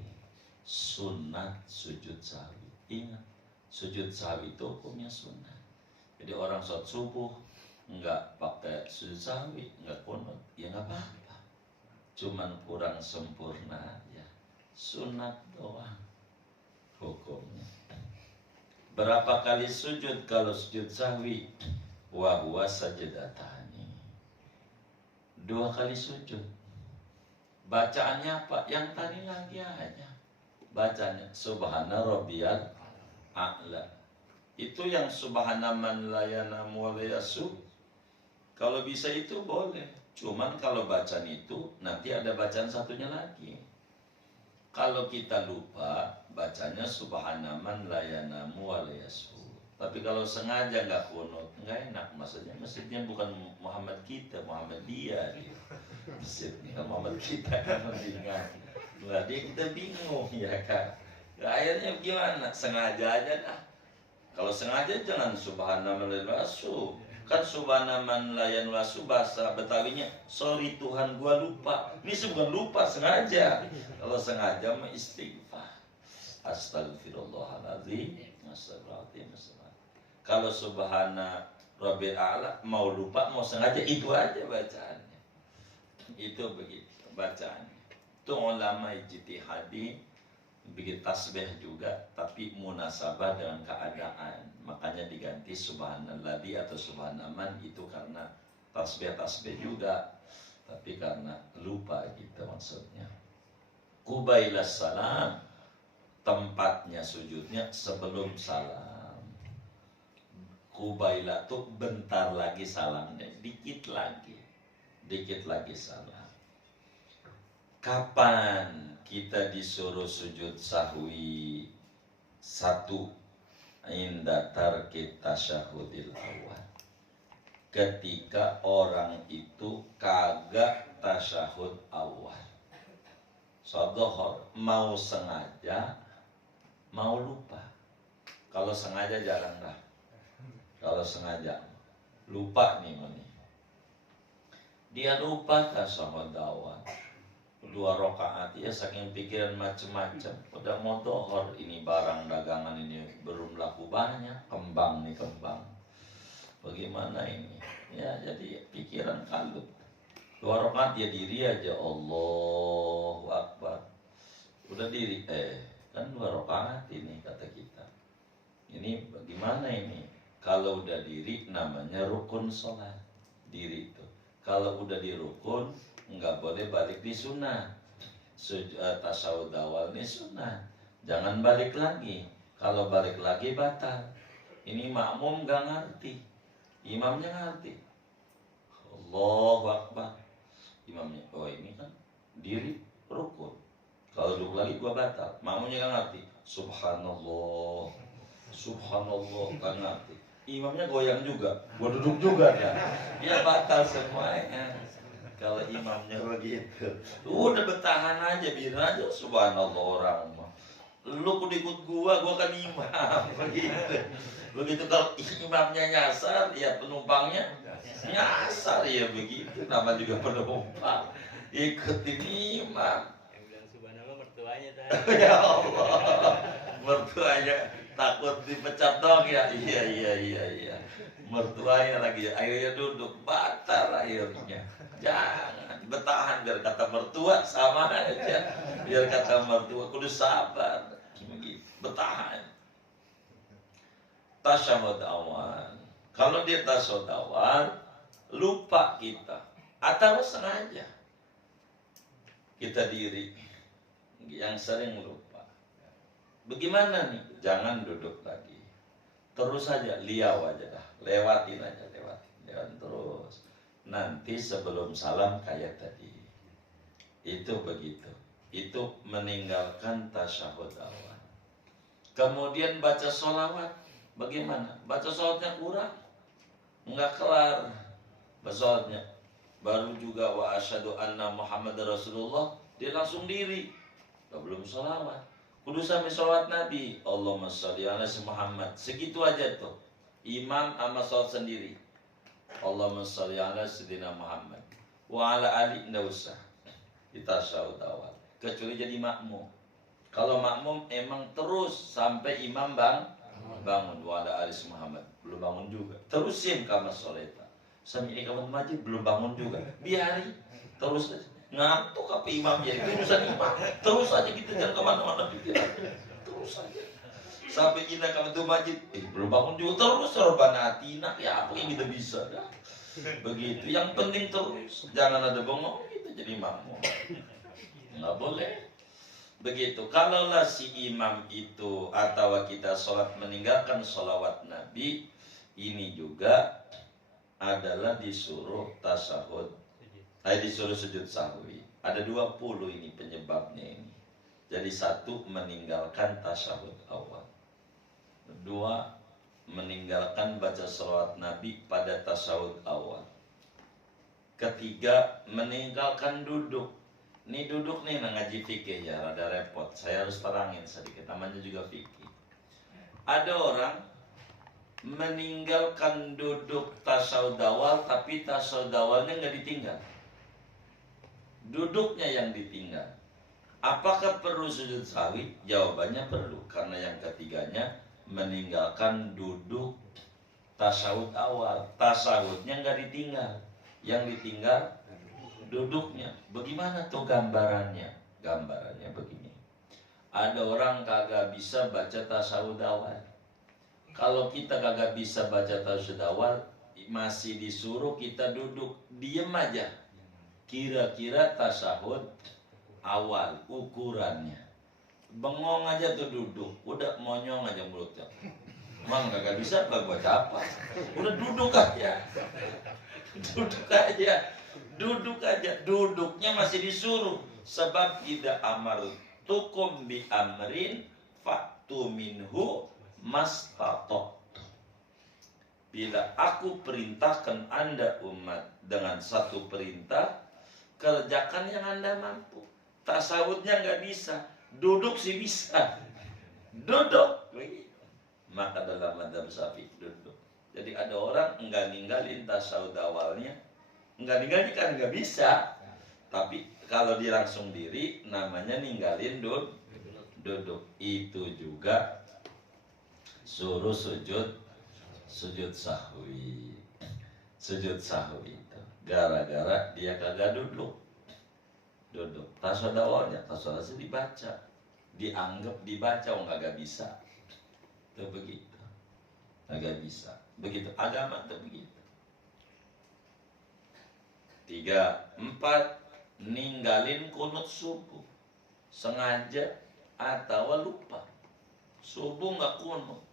Sunat sujud sahwi. Ingat, sujud sahwi itu hukumnya sunat. Jadi orang sholat subuh nggak pakai sujud sahwi, nggak kunut, ya nggak apa-apa. Cuman kurang sempurna ya. Sunat doang hukumnya. Berapa kali sujud kalau sujud sahwi? Wa huwa sajadatani. 2 kali sujud. Bacaannya apa? Yang tadi lagi aja. Bacanya subhana rabbiyal a'la. Itu yang subhana man la yanamu wa la yasu. Kalau bisa itu boleh. Cuman kalau bacaan itu nanti ada bacaan satunya lagi. Kalau kita lupa bacanya subhana man la yanamu wa la yasu. Tapi kalau sengaja nggak kunut, nggak enak. Maksudnya masjidnya bukan Muhammad kita, Muhammad dia. Masjidnya Muhammad kita kan mengingat. Nah, dia kita bingung ya kan. Nah, akhirnya gimana? Sengaja aja dah. Kalau sengaja jangan subhana man la yasu. Kan subhana man la yasu bahasa Betawinya, sorry Tuhan gua lupa. Ini bukan lupa, sengaja. Kalau sengaja mah istighfar. Astagfirullahaladzim. Astagfirullahaladzim. Kalau subhana rabbil a'la mau lupa mau sengaja itu aja bacaannya. Itu begitu bacaannya. Itu ulama ijtihadi bikin tasbih juga tapi munasabah dengan keadaan. Makanya diganti subhanalladzi atau subhanaman itu karena tasbih juga tapi karena lupa gitu maksudnya. Qubailas salam, tempatnya sujudnya sebelum salam. Kubaila tuh bentar lagi salamnya, dikit lagi salam. Kapan kita disuruh sujud sahwi? 1, inda tarki tasyahudil awal. Ketika orang itu kagak tasyahud awal. Sodohor, mau sengaja, mau lupa. Kalau sengaja jarang dah. Kalau sengaja lupa nih. Dia lupa tasyahud awal. 2 rakaat ya saking pikiran macem-macem. Udah mau dohor, ini barang dagangan ini belum laku banyak, kembang. Bagaimana ini? Ya jadi pikiran kalut. 2 rakaat dia diri aja, Allahu Akbar. Udah diri, kan 2 rakaat ini kata kita. Ini bagaimana ini? Kalau udah diri namanya rukun sholat. Diri itu. Kalau udah di rukun nggak boleh balik di sunnah. Tasyahud awal ini sunnah. Jangan balik lagi. Kalau balik lagi batal. Ini makmum nggak ngerti. Imamnya ngerti. Allahu Akbar. Imamnya, oh ini kan diri rukun. Kalau duduk lagi gua batal. Makmumnya nggak ngerti. Subhanallah kan ngerti. Imamnya goyang juga, gua duduk juga ya. Ya batal semuanya. Kalau imamnya begitu, udah bertahan aja, biar aja subhanallah orang mah. Lu kudu ikut gua kan imam. Begitu kalau imamnya nyasar, ya penumpangnya nyasar ya begitu. Nama juga penumpang ikutin imam. Yang bilang subhanallah mertuanya tadi. Ya Allah, mertuanya takut dipecat dong ya. Iya. Mertuanya lagi akhirnya duduk batal akhirnya. Jangan bertahan biar kata mertua sama aja. Biar kata mertua kudu sabar. Begitu, bertahan. Tasyahud awal. Kalau dia tasyahud awal, lupa kita, atau sengaja kita diri yang sering lupa. Bagaimana nih? Jangan duduk lagi, terus saja liau aja dah, lewatin aja, jangan terus. Nanti sebelum salam kayak tadi, itu begitu. Itu meninggalkan tasyahud awal. Kemudian baca sholawat, bagaimana? Baca sholawatnya kurang, nggak kelar sholawatnya. Baru juga wa asyhadu anna Muhammad Rasulullah, dia langsung diri, belum sholawat. Kudu sampai sholawat Nabi, Allahumma sholli ala Muhammad, segitu aja tuh. Imam sama sholawat sendiri, Allahumma sholli ala Sayyidina Muhammad wa ala ali, nggak usah di tasyahud awal, kecuali jadi makmum. Kalau makmum emang terus sampai imam bangun wa ala ali Muhammad, belum bangun juga, terusin kama sholeta sampai ikamat majid, belum bangun juga, biarin terus aja. Ngantuk apa imam ya, itu urusan imam, terus aja kita jangan kemana-mana pikiran, terus aja sampai ina kamatu majid, belum bangun juga, terus robbana atina, ya apa yang kita bisa dah. Begitu, yang penting terus, jangan ada bengong gitu jadi makmum, nggak boleh begitu. Kalaulah si imam itu atau kita sholat meninggalkan sholawat Nabi, ini juga adalah disuruh tasyahud, disuruh sujud sahwi. Ada 20 ini penyebabnya ini. Jadi satu, meninggalkan tasyahud awal. Dua, meninggalkan baca sholawat Nabi pada tasyahud awal. Ketiga, meninggalkan duduk. Ini duduk nih ngaji fikih ya, rada repot. Saya harus terangin sedikit, namanya juga fikih. Ada orang meninggalkan duduk tasyahud awal, tapi tasyahud awalnya nggak ditinggal, duduknya yang ditinggal. Apakah perlu sujud sahwi? Jawabannya perlu, karena yang ketiganya meninggalkan duduk tasyahud awal. Tasyahudnya nggak ditinggal, yang ditinggal duduknya. Bagaimana tuh gambarannya? Gambarannya begini. Ada orang kagak bisa baca tasyahud awal. Kalau kita kagak bisa baca tasyahud awal, masih disuruh kita duduk, diem aja. Kira-kira tasyahud awal ukurannya, bengong aja tuh duduk, udah monyong aja mulutnya. Emang kagak bisa baca apa? Udah duduk aja, duduk aja, duduk aja. Duduknya masih disuruh, sebab tidak amartukum bi amrin fa'tu minhu mastatok. Bila aku perintahkan Anda umat dengan satu perintah, kerjakan yang Anda mampu. Tasawufnya nggak bisa, duduk sih bisa, duduk. Maka dalam madzhab Syafi'i duduk. Jadi ada orang nggak ninggalin tasawuf awalnya, nggak ninggalin kan nggak bisa. Tapi kalau dia langsung diri, namanya ninggalin duduk. Itu juga suruh sujud sahwi. Sujud sahwi itu gara-gara dia kagak duduk. Tasyahud awalnya, tasyahud dibaca, dianggap dibaca, kagak bisa. Itu begitu, kagak bisa. Begitu agama itu begitu. 3, 4, ninggalin kunut subuh sengaja atau lupa. Subuh nggak kunut,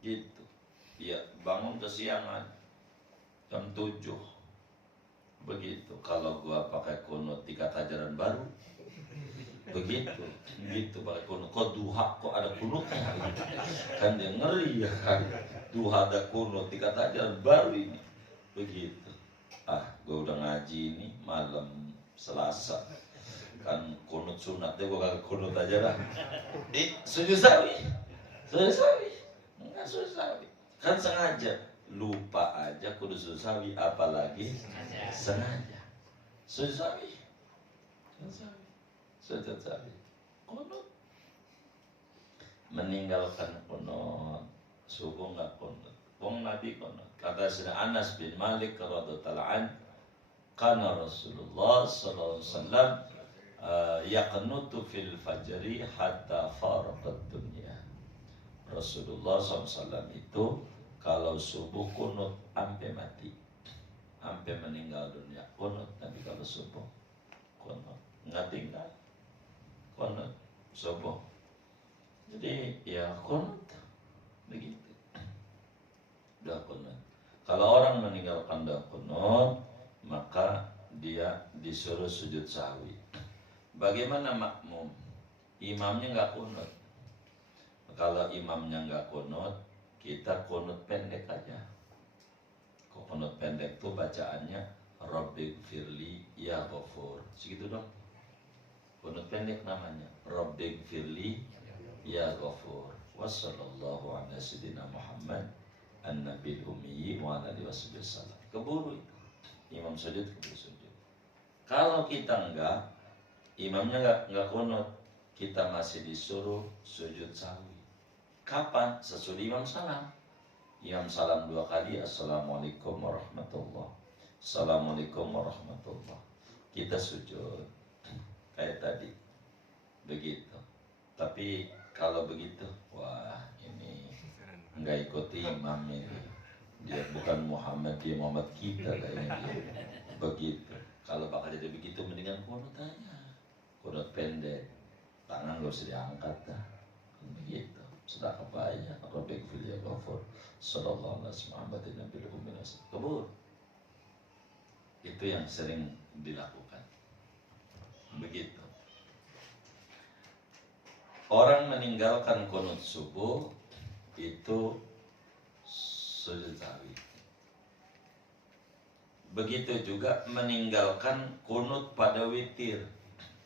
gitu. Ya bangun kesiangan jam 7. Begitu. Kalau gua pakai kunut di kata ajaran baru, begitu pakai kunut. Kok duha kok ada kunutnya? Kan dia ngeri ya kan. Duha ada kunut di kata ajaran baru ini. Begitu. Gua udah ngaji ini malam Selasa. Kan kunut sunat deh, gua kagak kunut aja lah. Di sujud sahwi. Enggak sujud sahwi. Kan sengaja, lupa aja kudu sujud sahwi, apalagi sengaja. Sujud sahwi. Kunut. Meninggalkan kunut, subuh nggak kunut. Wong Nabi kunut. Kata Sayyidina Anas bin Malik radhiyallahu ta'ala an, kana Rasulullah sallallahu alaihi wasallam yaqnutu fil fajri hatta faraqat dunya. Rasulullah SAW itu Kalau subuh kunut sampai mati, sampai meninggal dunia kunut. Tapi kalau subuh kunut nggak tinggal, kunut subuh. Jadi ya kunut begitu, udah kunut. Kalau orang meninggalkan dah kunut, maka dia disuruh sujud sahwi. Bagaimana makmum? Imamnya nggak kunut. Kalau imamnya nggak kunut, kita kunut pendek aja. Kok kunut pendek tuh bacaannya Rabbighfirli ya Ghafur. Segitu dong. Kunut pendek namanya Rabbighfirli ya Ghafur. Wassallallahu ala sayyidina Muhammad an-nabiyil ummi wa ala alihi wasallam. Keburu itu. Imam sujud keburu sujud. Kalau kita enggak, imamnya enggak kunut, kita masih disuruh sujud sahwi. Kapan? Sesudah imam salam. Imam salam 2 kali, Assalamualaikum warahmatullahi. Assalamualaikum warahmatullahi. Kita sujud kayak tadi. Begitu. Tapi kalau begitu, wah ini enggak ikuti imam ini. Dia bukan Muhammad, dia Muhammad kita kayaknya dia. Begitu. Kalau bakal jadi begitu mendingan kunut aja. Kunut pendek. Tangan gak usah diangkat dah. Begitu. Sudah kebayang. Rabbighfirli ya Ghafur. Sallallahu alaihi wasallam. Kebur. Itu yang sering dilakukan. Begitu. Orang meninggalkan kunut subuh itu sujud sahwi. Begitu juga meninggalkan kunut pada witir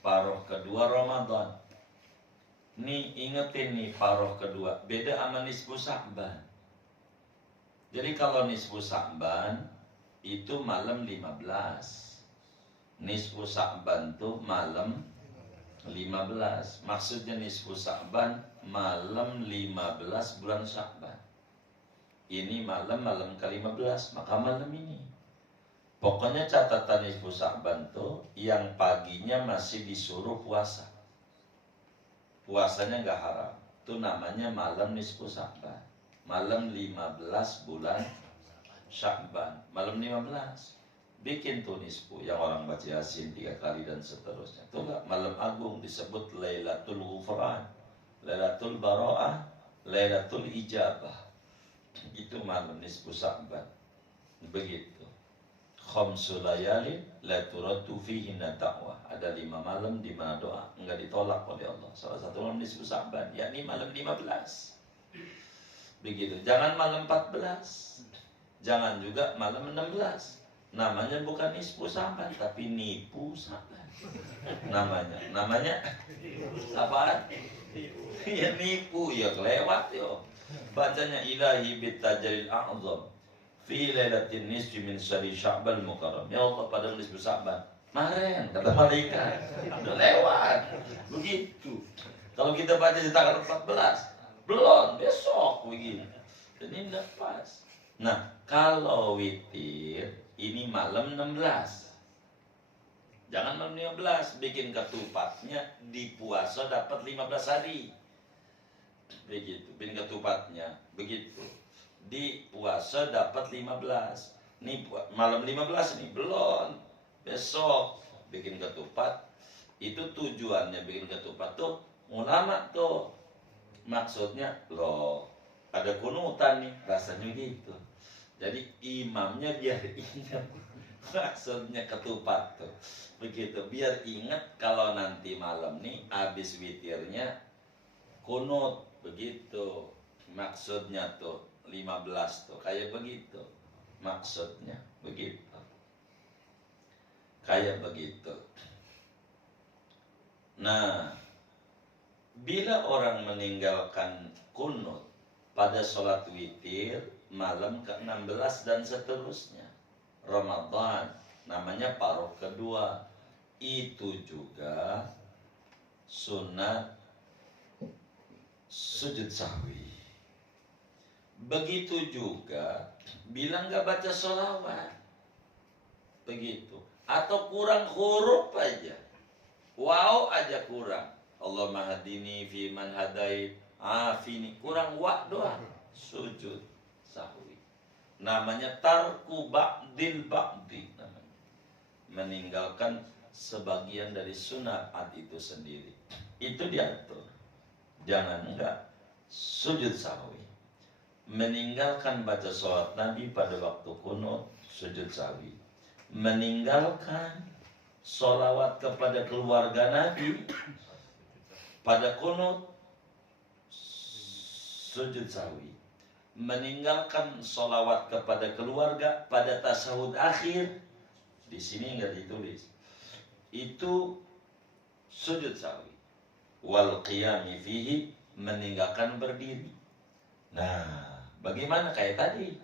paroh kedua Ramadan. Nih ingetin nih paroh kedua, beda sama nisfu Sya'ban. Jadi kalau nisfu Sya'ban itu malam 15. Nisfu Sya'ban tuh malam 15. Maksudnya nisfu Sya'ban malam 15 bulan Sya'ban. Ini malam ke-15, maka malam ini. Pokoknya catatan nisfu Sya'ban tuh yang paginya masih disuruh puasa. Puasanya nggak haram. Itu namanya malam nisfu Sya'ban. Malam 15 bulan Sya'ban. Malam 15. Bikin tuh nisfu yang orang baca Yasin 3 kali dan seterusnya. Itulah malam agung disebut Lailatul Ghufran, Lailatul Bara'ah, Lailatul Ijabah. Itu malam nisfu Sya'ban. Begitu. Khamsul layalin la turaddu fihinna da'wah. Ada 5 malam di mana doa enggak ditolak oleh Allah. Salah satu malam nisfu Sya'ban, yakni malam 15. Begitu. Jangan malam 14. Jangan juga malam 16. Namanya bukan nisfu Sya'ban tapi nipu Sya'ban. Namanya apaan? Ya nipu, ya kelewat yo. Bacanya ilahi bitajalil a'zam fi lailatin nisfi min syahri Sya'ban mukarram. Ya Allah pada nisfu Sya'ban. Kemarin kata malaikat. Udah lewat. Begitu. Kalau kita baca di tanggal 14, belum besok begini. Dan ini enggak pas. Nah, kalau witir ini malam 16. Jangan malam 15, bikin ketupatnya di puasa dapat 15 hari. Begitu, bikin ketupatnya begitu. Di puasa dapat 15. Nih malam 15 nih belum. Besok bikin ketupat. Itu tujuannya bikin ketupat tuh ulama tuh. Maksudnya loh, ada kunutan nih, rasanya gitu. Jadi imamnya biar ingat. Maksudnya ketupat tuh. Begitu, biar ingat kalau nanti malam nih habis witirnya kunut. Begitu. Maksudnya tuh 15 tuh kayak begitu. Maksudnya begitu. Kayak begitu. Nah, bila orang meninggalkan kunut pada sholat witir malam ke-16 dan seterusnya Ramadan, namanya paroh kedua, itu juga sunat sujud sahwi. Begitu juga bila nggak baca sholawat, begitu, atau kurang huruf aja, wow aja kurang. Allahumma hadini fi man hadait, afini, kurang wa doang, sujud sahwi. Namanya tarku ba'dil ba'di namanya. Meninggalkan sebagian dari sunat itu sendiri. Itu diatur. Jangan enggak sujud sahwi. Meninggalkan baca sholat Nabi pada waktu kunut, sujud sahwi. Meninggalkan sholawat kepada keluarga Nabi pada kunut, sujud sahwi. Meninggalkan sholawat kepada keluarga pada tasyahud akhir, di sini nggak ditulis, itu sujud sahwi. Wal qiyami fihi, meninggalkan berdiri. Nah, bagaimana kayak tadi?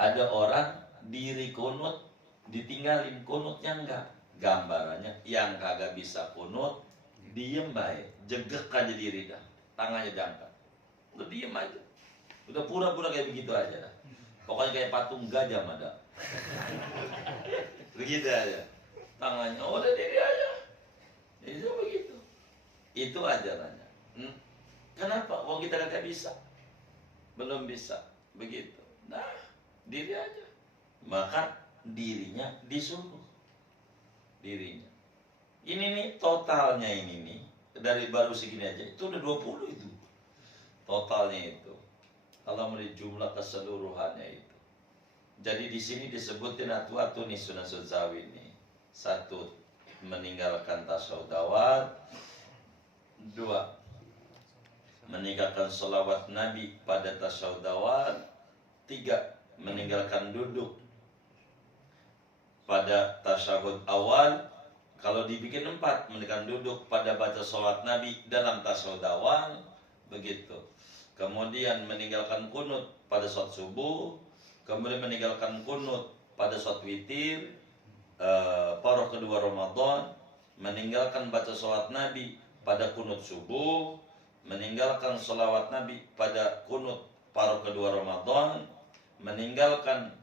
Ada orang diri kunut, ditinggalin kunutnya enggak. Gambarannya yang kagak bisa kunut, diem baik, jegek aja diri dah, tangannya diangkat, udah diem aja, udah pura-pura kayak begitu aja dah. Pokoknya kayak patung gajah ada, begitu aja, tangannya udah diri aja, itu begitu. Itu ajarannya. Kenapa? Wong kita kagak bisa, belum bisa, begitu. Nah, diri aja, maka dirinya disuruh. Dirinya ini nih totalnya, ini nih dari baru segini aja itu udah 20 itu totalnya itu, kalau mau dijumlah keseluruhannya itu. Jadi di sini disebutin atu-atu nih sunah sahwi nih. 1, meninggalkan tasyahud awal. 2, meninggalkan sholawat Nabi pada tasyahud awal. 3, meninggalkan duduk pada tasyahud awal. Kalau dibikin 4, meninggalkan duduk pada baca sholawat Nabi dalam tasyahud awal, begitu. Kemudian meninggalkan kunut pada sholat subuh. Kemudian meninggalkan kunut pada sholat witir, paroh kedua Ramadan. Meninggalkan baca sholawat Nabi pada kunut subuh. Meninggalkan sholawat Nabi pada kunut paroh kedua Ramadan. Meninggalkan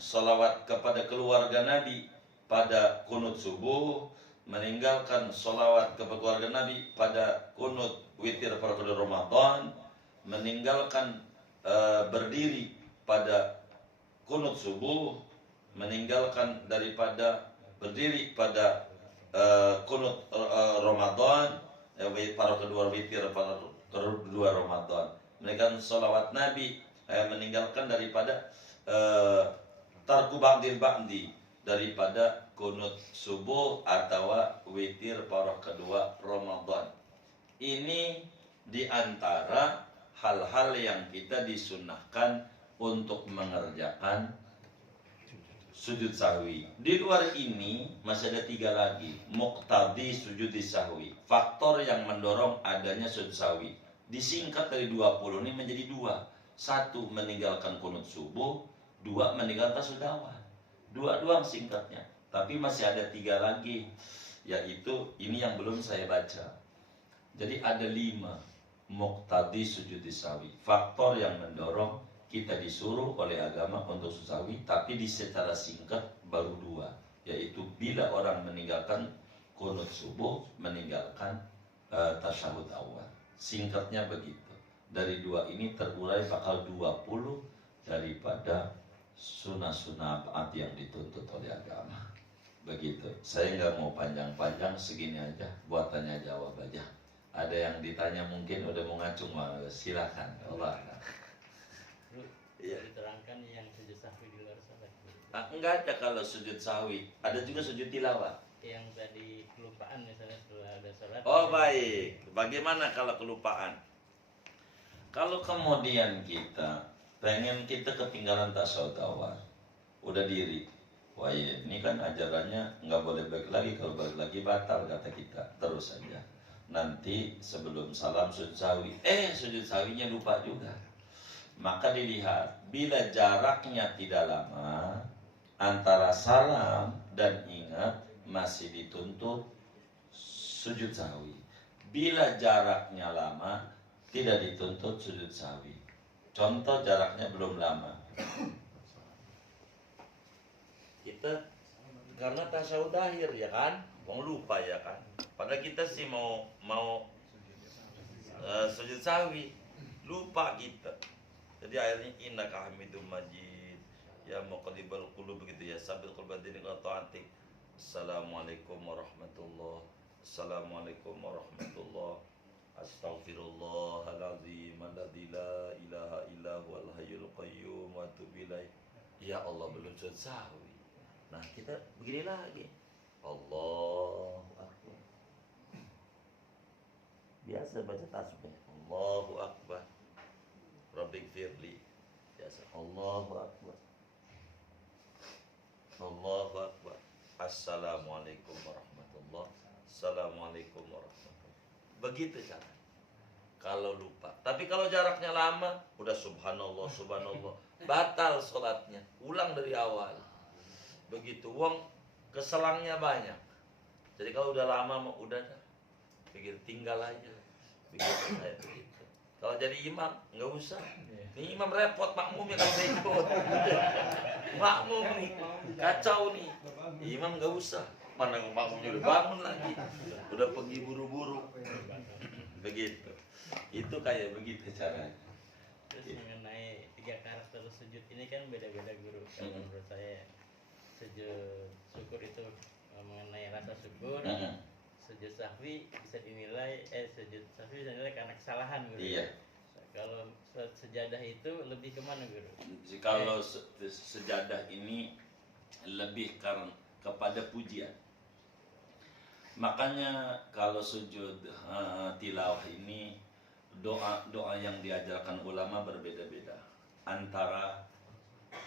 sholawat kepada keluarga Nabi pada kunut subuh. Meninggalkan sholawat kepada keluarga Nabi pada kunut witir pada Ramadan. Meninggalkan berdiri pada kunut subuh. Meninggalkan daripada berdiri pada kunut Ramadan, pada kedua witir pada kedua Ramadan. Meninggalkan sholawat Nabi, meninggalkan daripada tarku ba'dil ba'di, daripada kunut subuh atau witir paroh kedua Ramadan. Ini diantara hal-hal yang kita disunahkan untuk mengerjakan sujud sahwi. Di luar ini masih ada 3 lagi, muqtadi sujud sahwi, faktor yang mendorong adanya sujud sahwi. Disingkat dari 20 ini menjadi 2. 1, meninggalkan kunut subuh. 2, meninggalkan tasyahud awal. 2 doang singkatnya. Tapi masih ada 3 lagi, yaitu ini yang belum saya baca. Jadi ada 5 muqtadi sujud sahwi, faktor yang mendorong kita disuruh oleh agama untuk sujud sahwi, tapi secara singkat baru 2, yaitu bila orang meninggalkan kunut subuh, meninggalkan tasyahud awal. Singkatnya begitu. Dari 2 ini terurai bakal 20 daripada sunnah-sunnah apa yang dituntut oleh agama. Begitu. Saya nggak mau panjang-panjang, segini aja buat tanya jawab aja. Ada yang ditanya mungkin udah mau ngacung, silakan. Allah. Iya. Diterangkan yang sujud sahwi di luar salat. Enggak ada kalau sujud sahwi. Ada juga sujud tilawah. Yang tadi kelupaan misalnya setelah ada salat. Oh baik. Bagaimana kalau kelupaan? Kalau kemudian kita pengen kita ketinggalan tasyahud awal, udah diri, wah ya, ini kan ajarannya nggak boleh balik lagi, kalau balik lagi batal kata kita, terus saja. Nanti sebelum salam sujud sahwi, sujud sahwinya lupa juga. Maka dilihat, bila jaraknya tidak lama antara salam dan ingat, masih dituntut sujud sahwi. Bila jaraknya lama, tidak dituntut sujud sahwi. Contoh, jaraknya belum lama, kita karena tasyahud akhir ya kan, mau lupa ya kan. Padahal kita sih mau sujud sahwi, lupa kita. Jadi akhirnya innaka hamidum majid ya muqallibal qulub begitu ya, sabil qulubadini qata'atik. Assalamualaikum warahmatullahi. Assalamualaikum warahmatullahi. Astaghfirullahaladzim alladzi la ilaha illa huwal hayyul qayyum wa atubu ilaih. Ya Allah, belum sujud sahwi. Nah, kita begini lagi. Allahu akbar. Biasa baca tasbih. Allahu akbar. Rabbik firli. Biasa. Allahu akbar. Allahu akbar. Assalamualaikum warahmatullahi. Assalamualaikum warahmatullahi. Begitu cara. Kalau lupa. Tapi kalau jaraknya lama, udah subhanallah, subhanallah. Batal sholatnya. Ulang dari awal. Begitu. Wong keselangnya banyak. Jadi kalau udah lama, udah dah. Pikir tinggal aja. Begitu saya begitu. Kalau jadi imam, nggak usah. Ini imam repot, makmumnya kalau saya ikut. Makmum nih, kacau nih. Imam nggak usah. Mana makmumnya udah bangun lagi. Udah pergi buru-buru. Begitu. Itu kayak begitu caranya. Terus mengenai 3 karakter sujud ini kan beda-beda guru. Kalau menurut saya sujud syukur itu mengenai rasa syukur. Sujud sahwi bisa dinilai sujud sahwi bisa dinilai karena kesalahan guru. Iya. Kalau sejadah itu lebih kemana guru? Kalau sejadah ini lebih kepada pujian. Makanya kalau sujud tilawah ini doa yang diajarkan ulama berbeda-beda, antara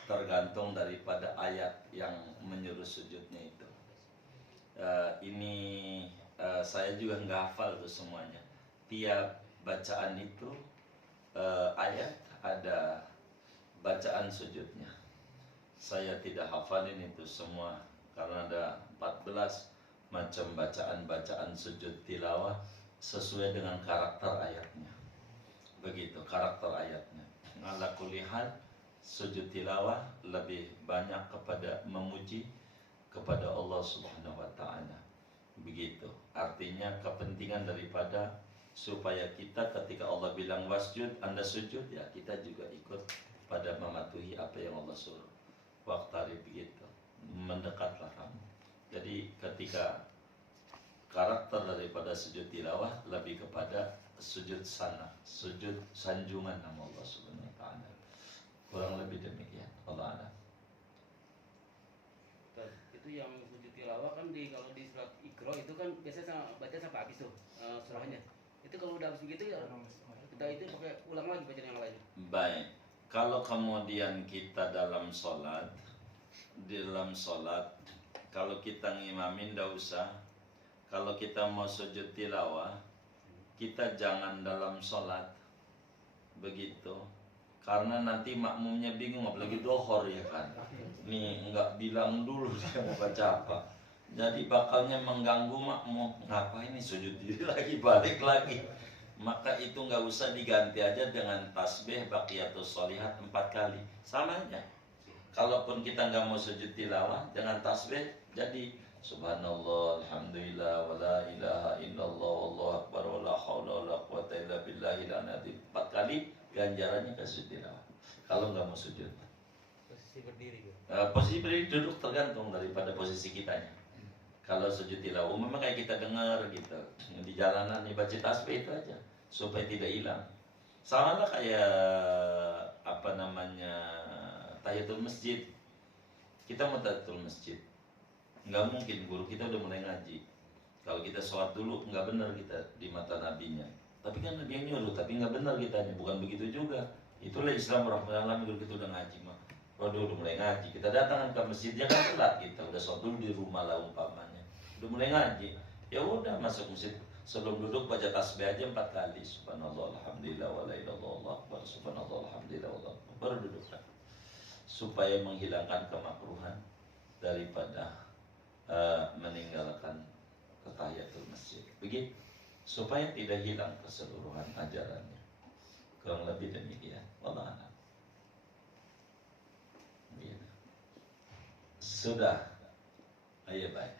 tergantung daripada ayat yang menyuruh sujudnya itu. Ini saya juga nggak hafal tuh semuanya. Tiap bacaan itu ayat ada bacaan sujudnya. Saya tidak hafalin itu semua karena ada 14 macam bacaan-bacaan sujud tilawah sesuai dengan karakter ayatnya. Begitu karakter ayatnya. Ala kulli hal, sujud tilawah lebih banyak kepada memuji kepada Allah Subhanahu wa taala. Begitu. Artinya kepentingan daripada supaya kita ketika Allah bilang wasjud, Anda sujud, ya kita juga ikut pada mematuhi apa yang Allah suruh. Waqtarib begitu. Mendekatlah kamu. Jadi ketika karakter daripada sujud tilawah lebih kepada sujud sana, sujud sanjungan nama Allah Subhanahu wa taala. Kurang lebih demikian. Allah a'lam. Itu yang sujud tilawah kan kalau di surat Iqra itu kan biasanya baca sampai habis tuh surahnya. Itu kalau udah habis begitu ya kita itu pakai ulang lagi bacaan yang lain. Baik. Kalau kemudian kita dalam sholat, kalau kita ngimamin nggak usah. Kalau kita mau sujud tilawah, kita jangan dalam sholat. Begitu. Karena nanti makmumnya bingung, apalagi dohor ya kan. Nih nggak bilang dulu dia mau baca apa. Jadi bakalnya mengganggu makmum. Ngapain nih sujud diri lagi, balik lagi. Maka itu nggak usah, diganti aja dengan tasbih baqiyatus sholihat 4 kali. Sama aja. Kalaupun kita nggak mau sujud tilawah, dengan tasbih jadi subhanallah, alhamdulillah, wa la ilaha illallah, wallahu akbar, wa la hawla wa la quwata illa billahil azim. 4 kali ganjarannya ke sujud tilawah. Kalau nggak mau sujud. Posisi berdiri guru. Posisi berdiri duduk tergantung daripada posisi kitanya. Kalau sujud tilawah memang kayak kita dengar gitu di jalanan nih, baca tasbih itu aja supaya tidak hilang. Sama lah kayak apa namanya tahiyatul masjid. Kita mau tahiyatul masjid, nggak mungkin guru kita udah mulai ngaji. Kalau kita sholat dulu nggak benar kita di mata nabinya. Tapi kan Nabi yang nyuruh, tapi nggak benar kita, bukan begitu juga. Itulah Islam rahmatan guru kita udah ngaji mah. Waduh, udah mulai ngaji. Kita datang ke masjid jangan telat kita. Udah sholat dulu di rumah lah umpamanya. Udah mulai ngaji. Ya udah masuk masjid. Sebelum duduk baca tasbih aja 4 kali. Subhanallah, alhamdulillah, wa la ilaha illallah, akbar. Subhanallah, alhamdulillah, wa la akbar. Baru duduk kan. Supaya menghilangkan kemakruhan daripada meninggalkan tahiyatul masjid. Begitu. Supaya tidak hilang keseluruhan ajarannya. Kurang lebih demikian. Wallahu a'lam. Sudah. Ayo baik.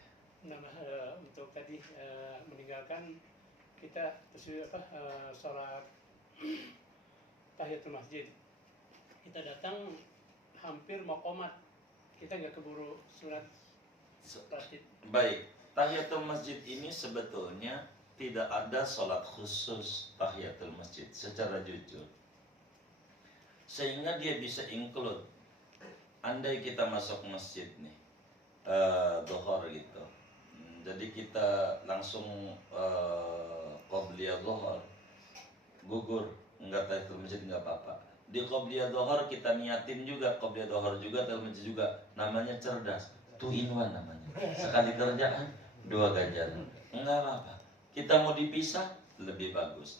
Untuk tadi meninggalkan kita sholat tahiyatul masjid. kita datang hampir mau komat, kita nggak keburu surat Ratib. Baik, tahiyatul masjid ini sebetulnya tidak ada sholat khusus tahiyatul masjid secara jujur, sehingga dia bisa include. Andai kita masuk masjid nih, dhuhur gitu, jadi kita langsung qobliyah dhuhur, gugur, enggak tahiyatul masjid enggak apa-apa. Di qobliyah dhuhur kita niatin juga, qobliyah dhuhur juga, tahiyatul masjid juga, namanya cerdas. 2 in 1 namanya. Sekali kerjaan 2 ganjaran. Enggak apa-apa. Kita mau dipisah lebih bagus.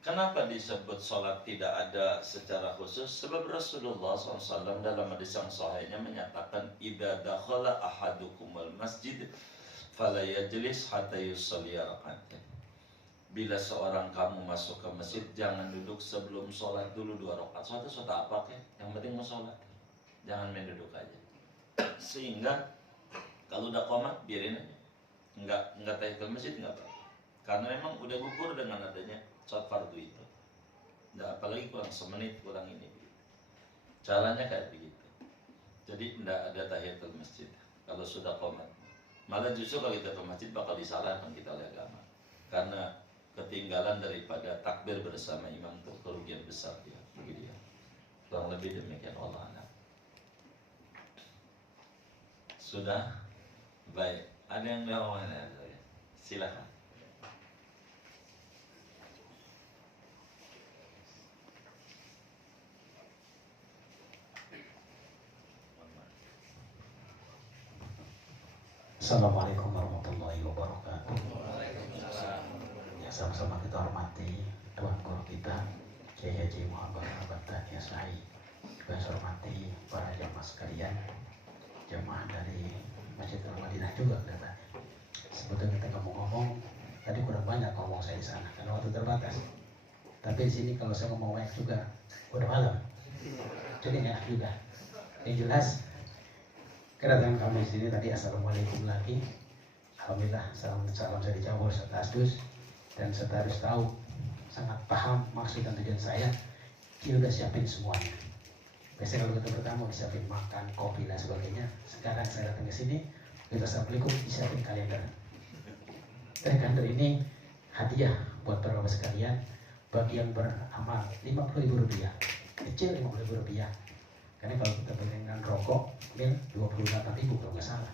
Kenapa disebut sholat tidak ada secara khusus? Sebab Rasulullah SAW dalam hadis yang sahihnya menyatakan, idza dakhala ahadukumul masjid fala yajlis hatta yusalli rak'atain. Bila seorang kamu masuk ke masjid, jangan duduk sebelum sholat dulu 2 rakaat. Sholat apa kek? Yang penting mau sholat. Jangan main duduk aja. Sehingga kalau udah qomat biarin aja, nggak tahiyatul masjid nggak apa, karena memang udah gugur dengan adanya sholat fardu itu. Nggak, apalagi kurang semenit, kurang ini, caranya kayak begitu. Jadi nggak ada tahiyatul masjid kalau sudah qomat. Malah justru kalau kita ke masjid bakal disalahkan kita oleh agama, karena ketinggalan daripada takbir bersama imam itu kerugian besar dia, begitu ya. Kurang lebih demikian, Allah a'lam. Sudah? Baik. Ada yang mau mana? Silakan. Assalamualaikum warahmatullahi wabarakatuh. Ya, sama-sama kita hormati Tuan Guru kita Kiai Haji Muhammad Abad Yasai. Juga saya hormati para jamaah sekalian, jamaah dari Masjid Al-Madinah juga katanya. Sebetulnya kita ngomong-ngomong tadi kurang banyak ngomong saya di sana karena waktu terbatas. Tapi di sini kalau saya ngomong banyak juga udah malam, jadi enak juga. Yang jelas kedatangan kami di sini tadi, assalamualaikum lagi. Alhamdulillah, salam saya dijawab serta asdus, dan serta harus tahu sangat paham maksud dan tujuan saya. Dia udah siapin semuanya. Biasanya kalau kita bertamu disiapin makan, kopi dan sebagainya. Sekarang saya datang ke sini, kita assalamualaikum, disiapin kalender. Dan kalender ini hadiah buat para bapak sekalian bagi yang beramal, Rp50.000, kecil Rp50.000. Karena kalau kita bandingkan rokok, mil 28.000 kalau nggak salah.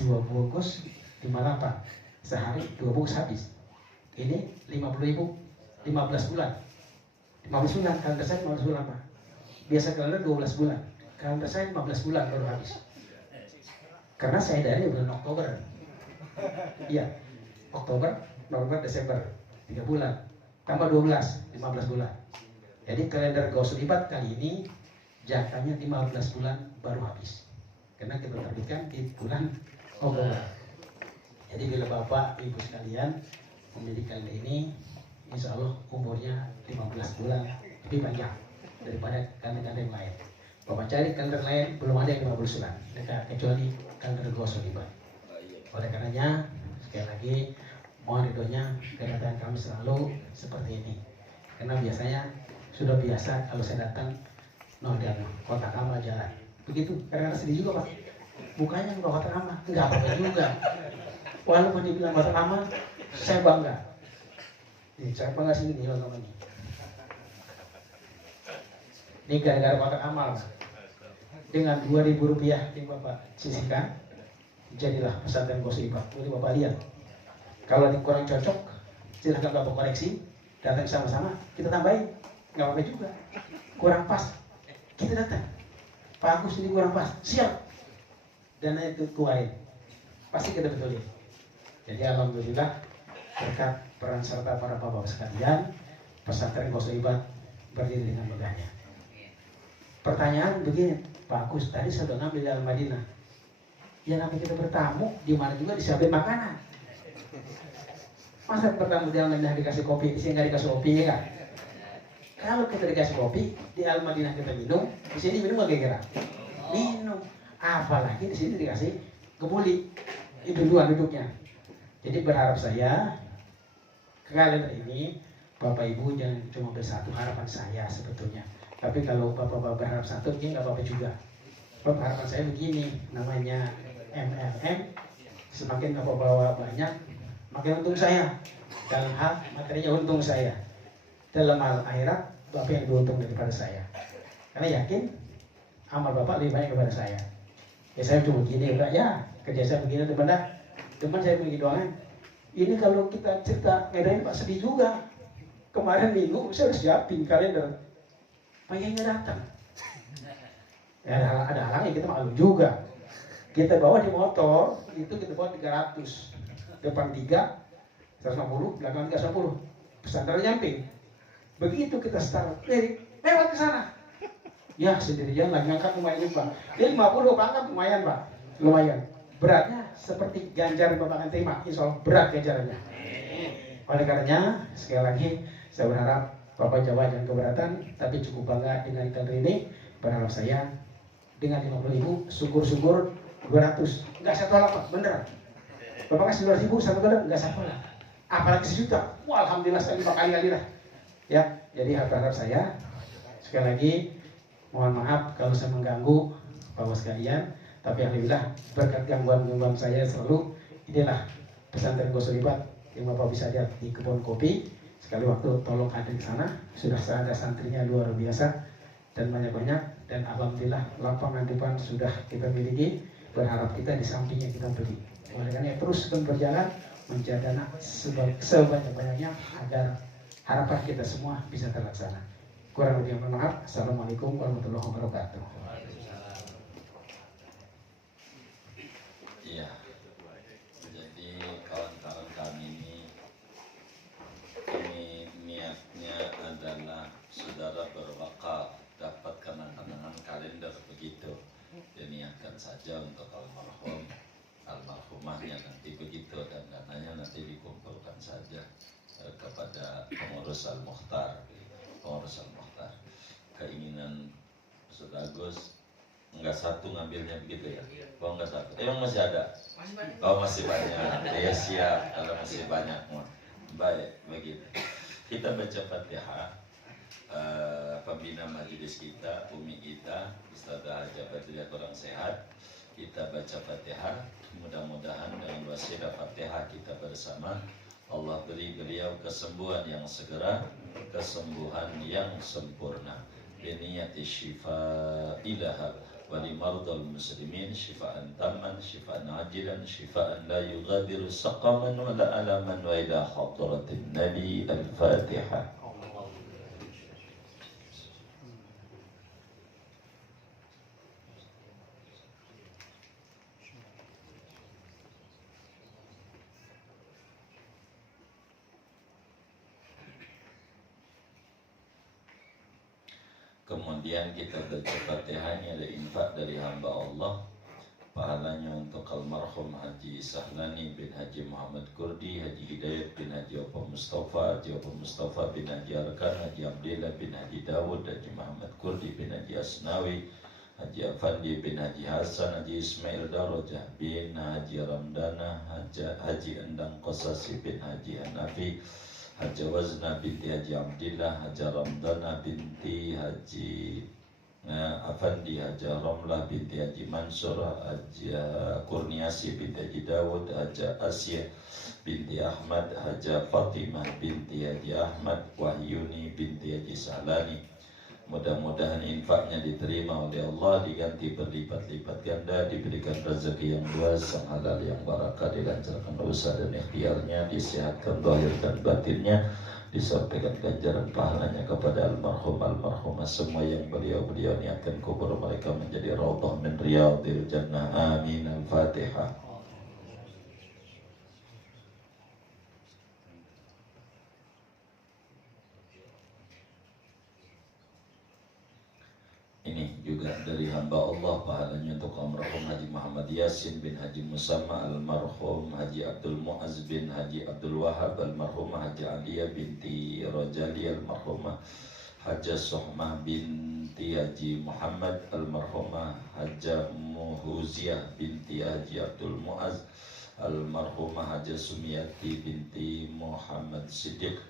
Dua bungkus 58, sehari 2 bungkus habis. Ini 50.000, 15 bulan. 15 bulan, kalender saya 15 bulan Pak. Biasa kalender 12 bulan, kalender saya 15 bulan baru habis. Karena saya dari bulan Oktober. Iya, Oktober, November, Desember, 3 bulan. Tambah 12, 15 bulan. Jadi kalender Gausul Ibad kali ini jatahnya 15 bulan baru habis. Karena kita terbitkan di bulan Oktober. Jadi bila Bapak, Ibu sekalian memiliki kalender ini, insya Allah umurnya 15 bulan lebih panjang daripada kalender yang lain. Bapak cari kalender lain belum ada yang 15 bulan, kecuali kalender Gausul Ibad. Oleh karenanya sekali lagi mohon ridhonya kedatangan kami selalu seperti ini. Karena biasanya sudah biasa kalau saya datang dan kotak amal jalan begitu, karena sedih juga Pak, bukannya nggak kotak amal, nggak apa-apa juga, walaupun dibilang kotak amal saya bangga. Saya bangga sini nih teman-teman nih. Ini gara-gara kotak amal dengan Rp2.000 yang Bapak sisihkan, jadilah pesantren Gausul Ibad. Boleh Bapak lihat, kalau kurang cocok silahkan Bapak koreksi, datang sama-sama kita tambahin, nggak apa-apa juga. Kurang pas kita datang, Pak Agus ini kurang pas, siap, dana itu keluarin, pasti kita betulin. Jadi alhamdulillah berkat peran serta para bapak sekalian, pesantren Gausul Ibad berdiri dengan megahnya. Pertanyaan begini, Pak Agus, tadi saya sudah ngambil di Al-Madinah, ya namanya kita bertamu di mana juga disiapin makanan. Masa bertamu di Al-Madinah dikasih kopi, di sini nggak dikasih kopi ya kan? Kalau kita dikasih kopi di Al-Madinah kita minum, di sini minum nggak kira-kira? Minum. Apalagi di sini dikasih kebuli, itu dua duduknya. Jadi berharap saya kalender ini Bapak Ibu jangan cuma bersatu, harapan saya sebetulnya. Tapi kalau Bapak-Bapak berharap satu, ini nggak apa-apa juga. Bapak, harapan saya begini, namanya MLM, semakin Bapak bawa banyak, makin untung saya. Dalam hal materinya untung saya. Dalam hal akhirat, Bapak yang lebih untung daripada saya. Karena yakin amal Bapak lebih baik daripada saya. Ya saya cuma begini, Pak, ya kerja saya begini, teman saya begini doang. Ini kalau kita cerita ngedain Pak sedih juga. Kemarin minggu saya harus siapin kalender. Payahnya datang. Ya, ada halangnya, kita maklum juga. Kita bawa di motor, itu kita bawa 300. Depan 3, 150, belakang 350. Pesantren nyamping. Begitu kita start, lewat ke sana. Ya sendirian lagi ngangkat lumayan Pak. Ini 50 angkat lumayan Pak. Lumayan. Beratnya seperti ganjar yang Bapak akan terima. Insya Allah berat ganjarannya. Oleh karenanya, sekali lagi saya berharap Bapak Jawa jangan keberatan, tapi cukup bangga dengan kalender ini. Berharap saya dengan 50.000, syukur-syukur 200. Enggak satu Pak, beneran. Bapak kasih 200.000 satu kalender, enggak satu lah. Apalagi 1 juta. Wah, alhamdulillah sekali 5 kali lah. Ya, jadi harap saya sekali lagi mohon maaf kalau saya mengganggu Bapak sekalian, tapi alhamdulillah berkat gangguan-gangguan saya selalu inilah pesantren Gosolibat yang Bapak bisa lihat di kebun kopi. Sekali waktu tolong hadir ke sana, sudah ada santrinya luar biasa dan banyak-banyak, dan alhamdulillah lapangan depan sudah kita miliki. Berharap kita di sampingnya kita beli. Oleh karena terus berjalan menjaga anak sebanyak-banyaknya agar harapan kita semua bisa terlaksana. Kurang lebih mohon maaf. Assalamualaikum warahmatullahi wabarakatuh. Iya. Jadi kawan-kawan kami ini niatnya adalah saudara berwakaf dapat kenang-kenangan kalender begitu. Diniatkan saja untuk almarhumahnya nanti begitu, dan dananya nanti dikumpulkan saja kepada pengurus Al-Mukhtar. Pengurus Al-Mukhtar. Keinginan Ustaz Agus enggak satu ngambilnya begitu ya? Oh enggak satu. Emang masih ada? Oh masih banyak. Ya siap kalau masih banyak. Baik begitu. Kita baca Fatihah. Pembina majelis kita, umi kita, Ustazah Haja Badriah kurang sehat. Kita baca Fatihah. Mudah-mudahan dengan wasilah Fatihah kita bersama Allah beri beliau kesembuhan yang segera, kesembuhan yang sempurna. Biniyati syifa ilaha wali mardal muslimin syifaan taman, syifaan ajilan, syifaan la yughadiru saqaman wa la alaman wa ila hadratin nabi. Al-Fatihah. Kemudian kita baca Fatihahnya, ada infak dari hamba Allah, pahalanya untuk almarhum Haji Sahlani bin Haji Muhammad Kurdi, Haji Hidayat bin Haji Opa Mustafa, Haji Opa Mustafa bin Haji Arkan, Haji Abdillah bin Haji Dawud, Haji Muhammad Kurdi bin Haji Asnawi, Haji Afandi bin Haji Hasan, Haji Ismail Darajah bin Haji Ramdana, Haji Endang Qasasi bin Haji Hanafi, Haji Wazna binti Haji Abdillah, Haji Ramdana binti Haji Afandi, Haji Ramlah binti Haji Mansur, Haji Kurniasi binti Haji Dawud, Haji Asya binti Ahmad, Haji Fatimah binti Haji Ahmad, Wahyuni binti Haji Sahlani. Mudah-mudahan infaknya diterima oleh Allah, diganti berlipat-lipat ganda, diberikan rezeki yang luas, yang halal, yang barakah, dilancarkan usaha dan ikhtiarnya, disehatkan zahir dan batinnya, disampaikan ganjaran pahalanya kepada almarhumah semua yang beliau niatkan kubur mereka menjadi raudhah min riyadil jannah. Amin. Al-Fatihah. Ini juga dari hamba Allah, pahalanya untuk almarhum Haji Muhammad Yasin bin Haji Musamma, almarhum Haji Abdul Muaz bin Haji Abdul Wahab, almarhumah Haji Aliyah binti Rajali, almarhumah Haji Sohmah binti Haji Muhammad, almarhumah Haji Muhuziah binti Haji Abdul Muaz, almarhumah Haji Sumiyati binti Muhammad Siddiq.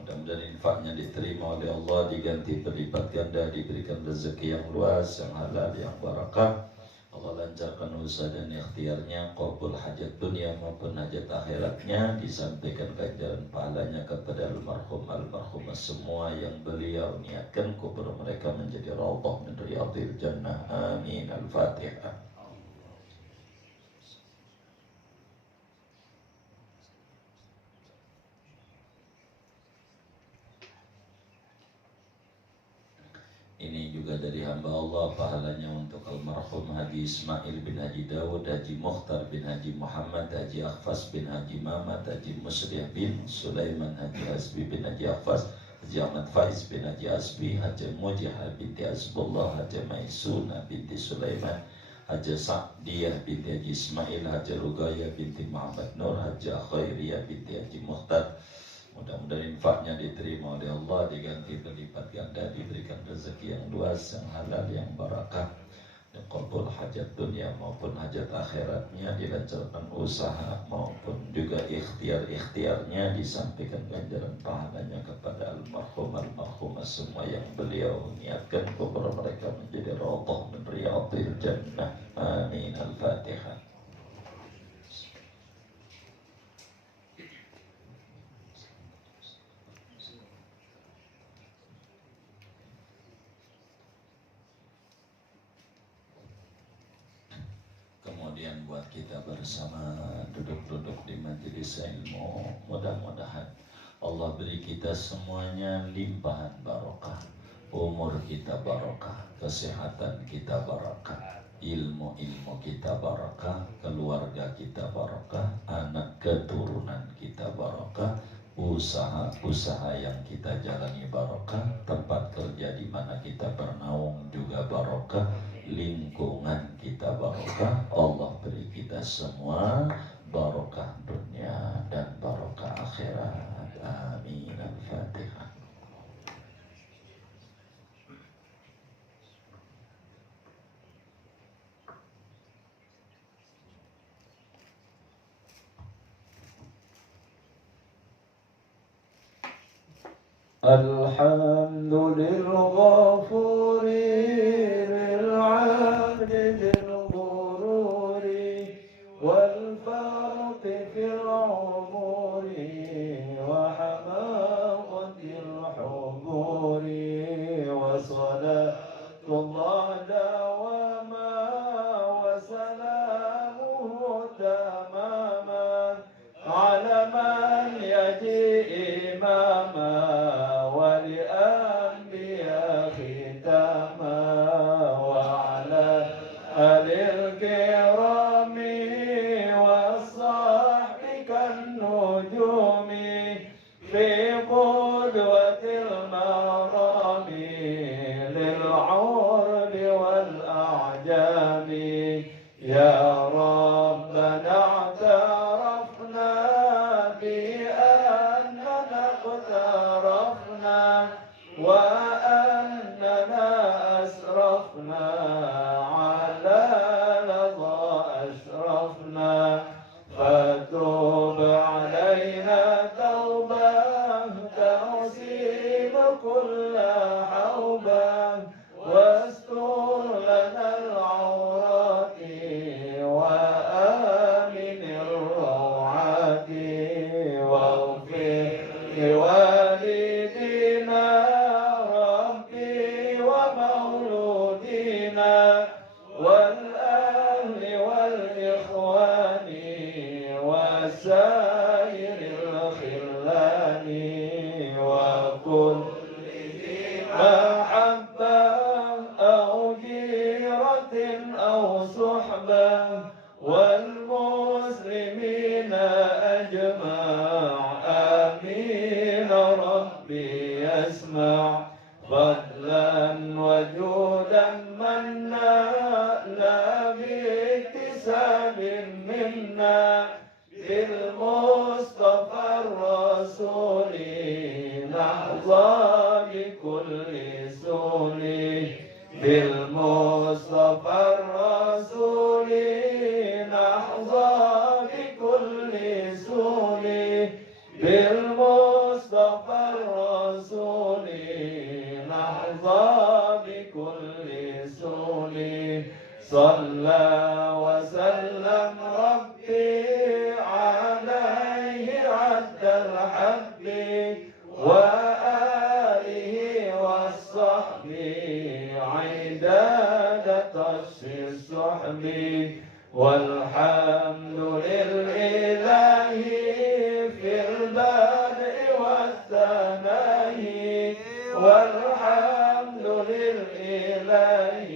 Mudah-mudahan infaknya diterima oleh Allah, diganti berlipat ganda, diberikan rezeki yang luas, yang halal, yang barakah. Allah lancarkan usaha dan ikhtiarnya, qabul hajat dunia maupun hajat akhiratnya, disampaikan ganjaran pahalanya kepada almarhumah semua yang beliau niatkan kubur mereka menjadi raudhah min riyadhil jannah. Amin. Al-Fatihah. Ini juga dari hamba Allah, pahalanya untuk almarhum Haji Ismail bin Haji Dawud, Haji Mukhtar bin Haji Muhammad, Haji Akhfas bin Haji Mamat, Haji Musrih bin Sulaiman, Haji Asbi bin Haji Akhfas, Haji Ahmad Faiz bin Haji Asbi, Haji Mujihah binti Azbullah, Haji Maisuna binti Sulaiman, Haji Sa'diyah binti Haji Ismail, Haji Rugaya binti Muhammad Nur, Haji Khairiyah binti Haji Mukhtar. Mudah-mudahan infaknya diterima oleh Allah, diganti berlipat ganda, diberikan rezeki yang luas, yang halal, yang barakah, dan qabul hajat dunia maupun hajat akhiratnya, dilancarkan usaha maupun juga ikhtiar-ikhtiarnya, disampaikan ganjaran pahalanya kepada almarhumah semua yang beliau niatkan kubur mereka menjadi raudhah min riyadhil jannah. Amin. Al-Fatihah. Kemudian buat kita bersama duduk-duduk di majelis ilmu, mudah-mudahan Allah beri kita semuanya limpahan barokah, umur kita barokah, kesehatan kita barokah, ilmu kita barokah, keluarga kita barokah, anak keturunan kita barokah, usaha yang kita jalani barokah, tempat kerja di mana kita bernaung juga barokah, lingkungan kita barokah. Allah beri kita semua barokah dunia dan barokah akhirat. Amin. Al-Fatihah. Alhamdulillah ghafuri lil 'abdi bil ghururi wal farqi fil 'umuri wa hamaqatil huburi wa salatullah dawama wa salamuhu tamama ala man yaji imama بالمصطفى الرسول نحظى وسلم ربي عليه عد الحب وآله والصحب عداد طش الصحب والحمد لله في البدء والثناء والحمد لله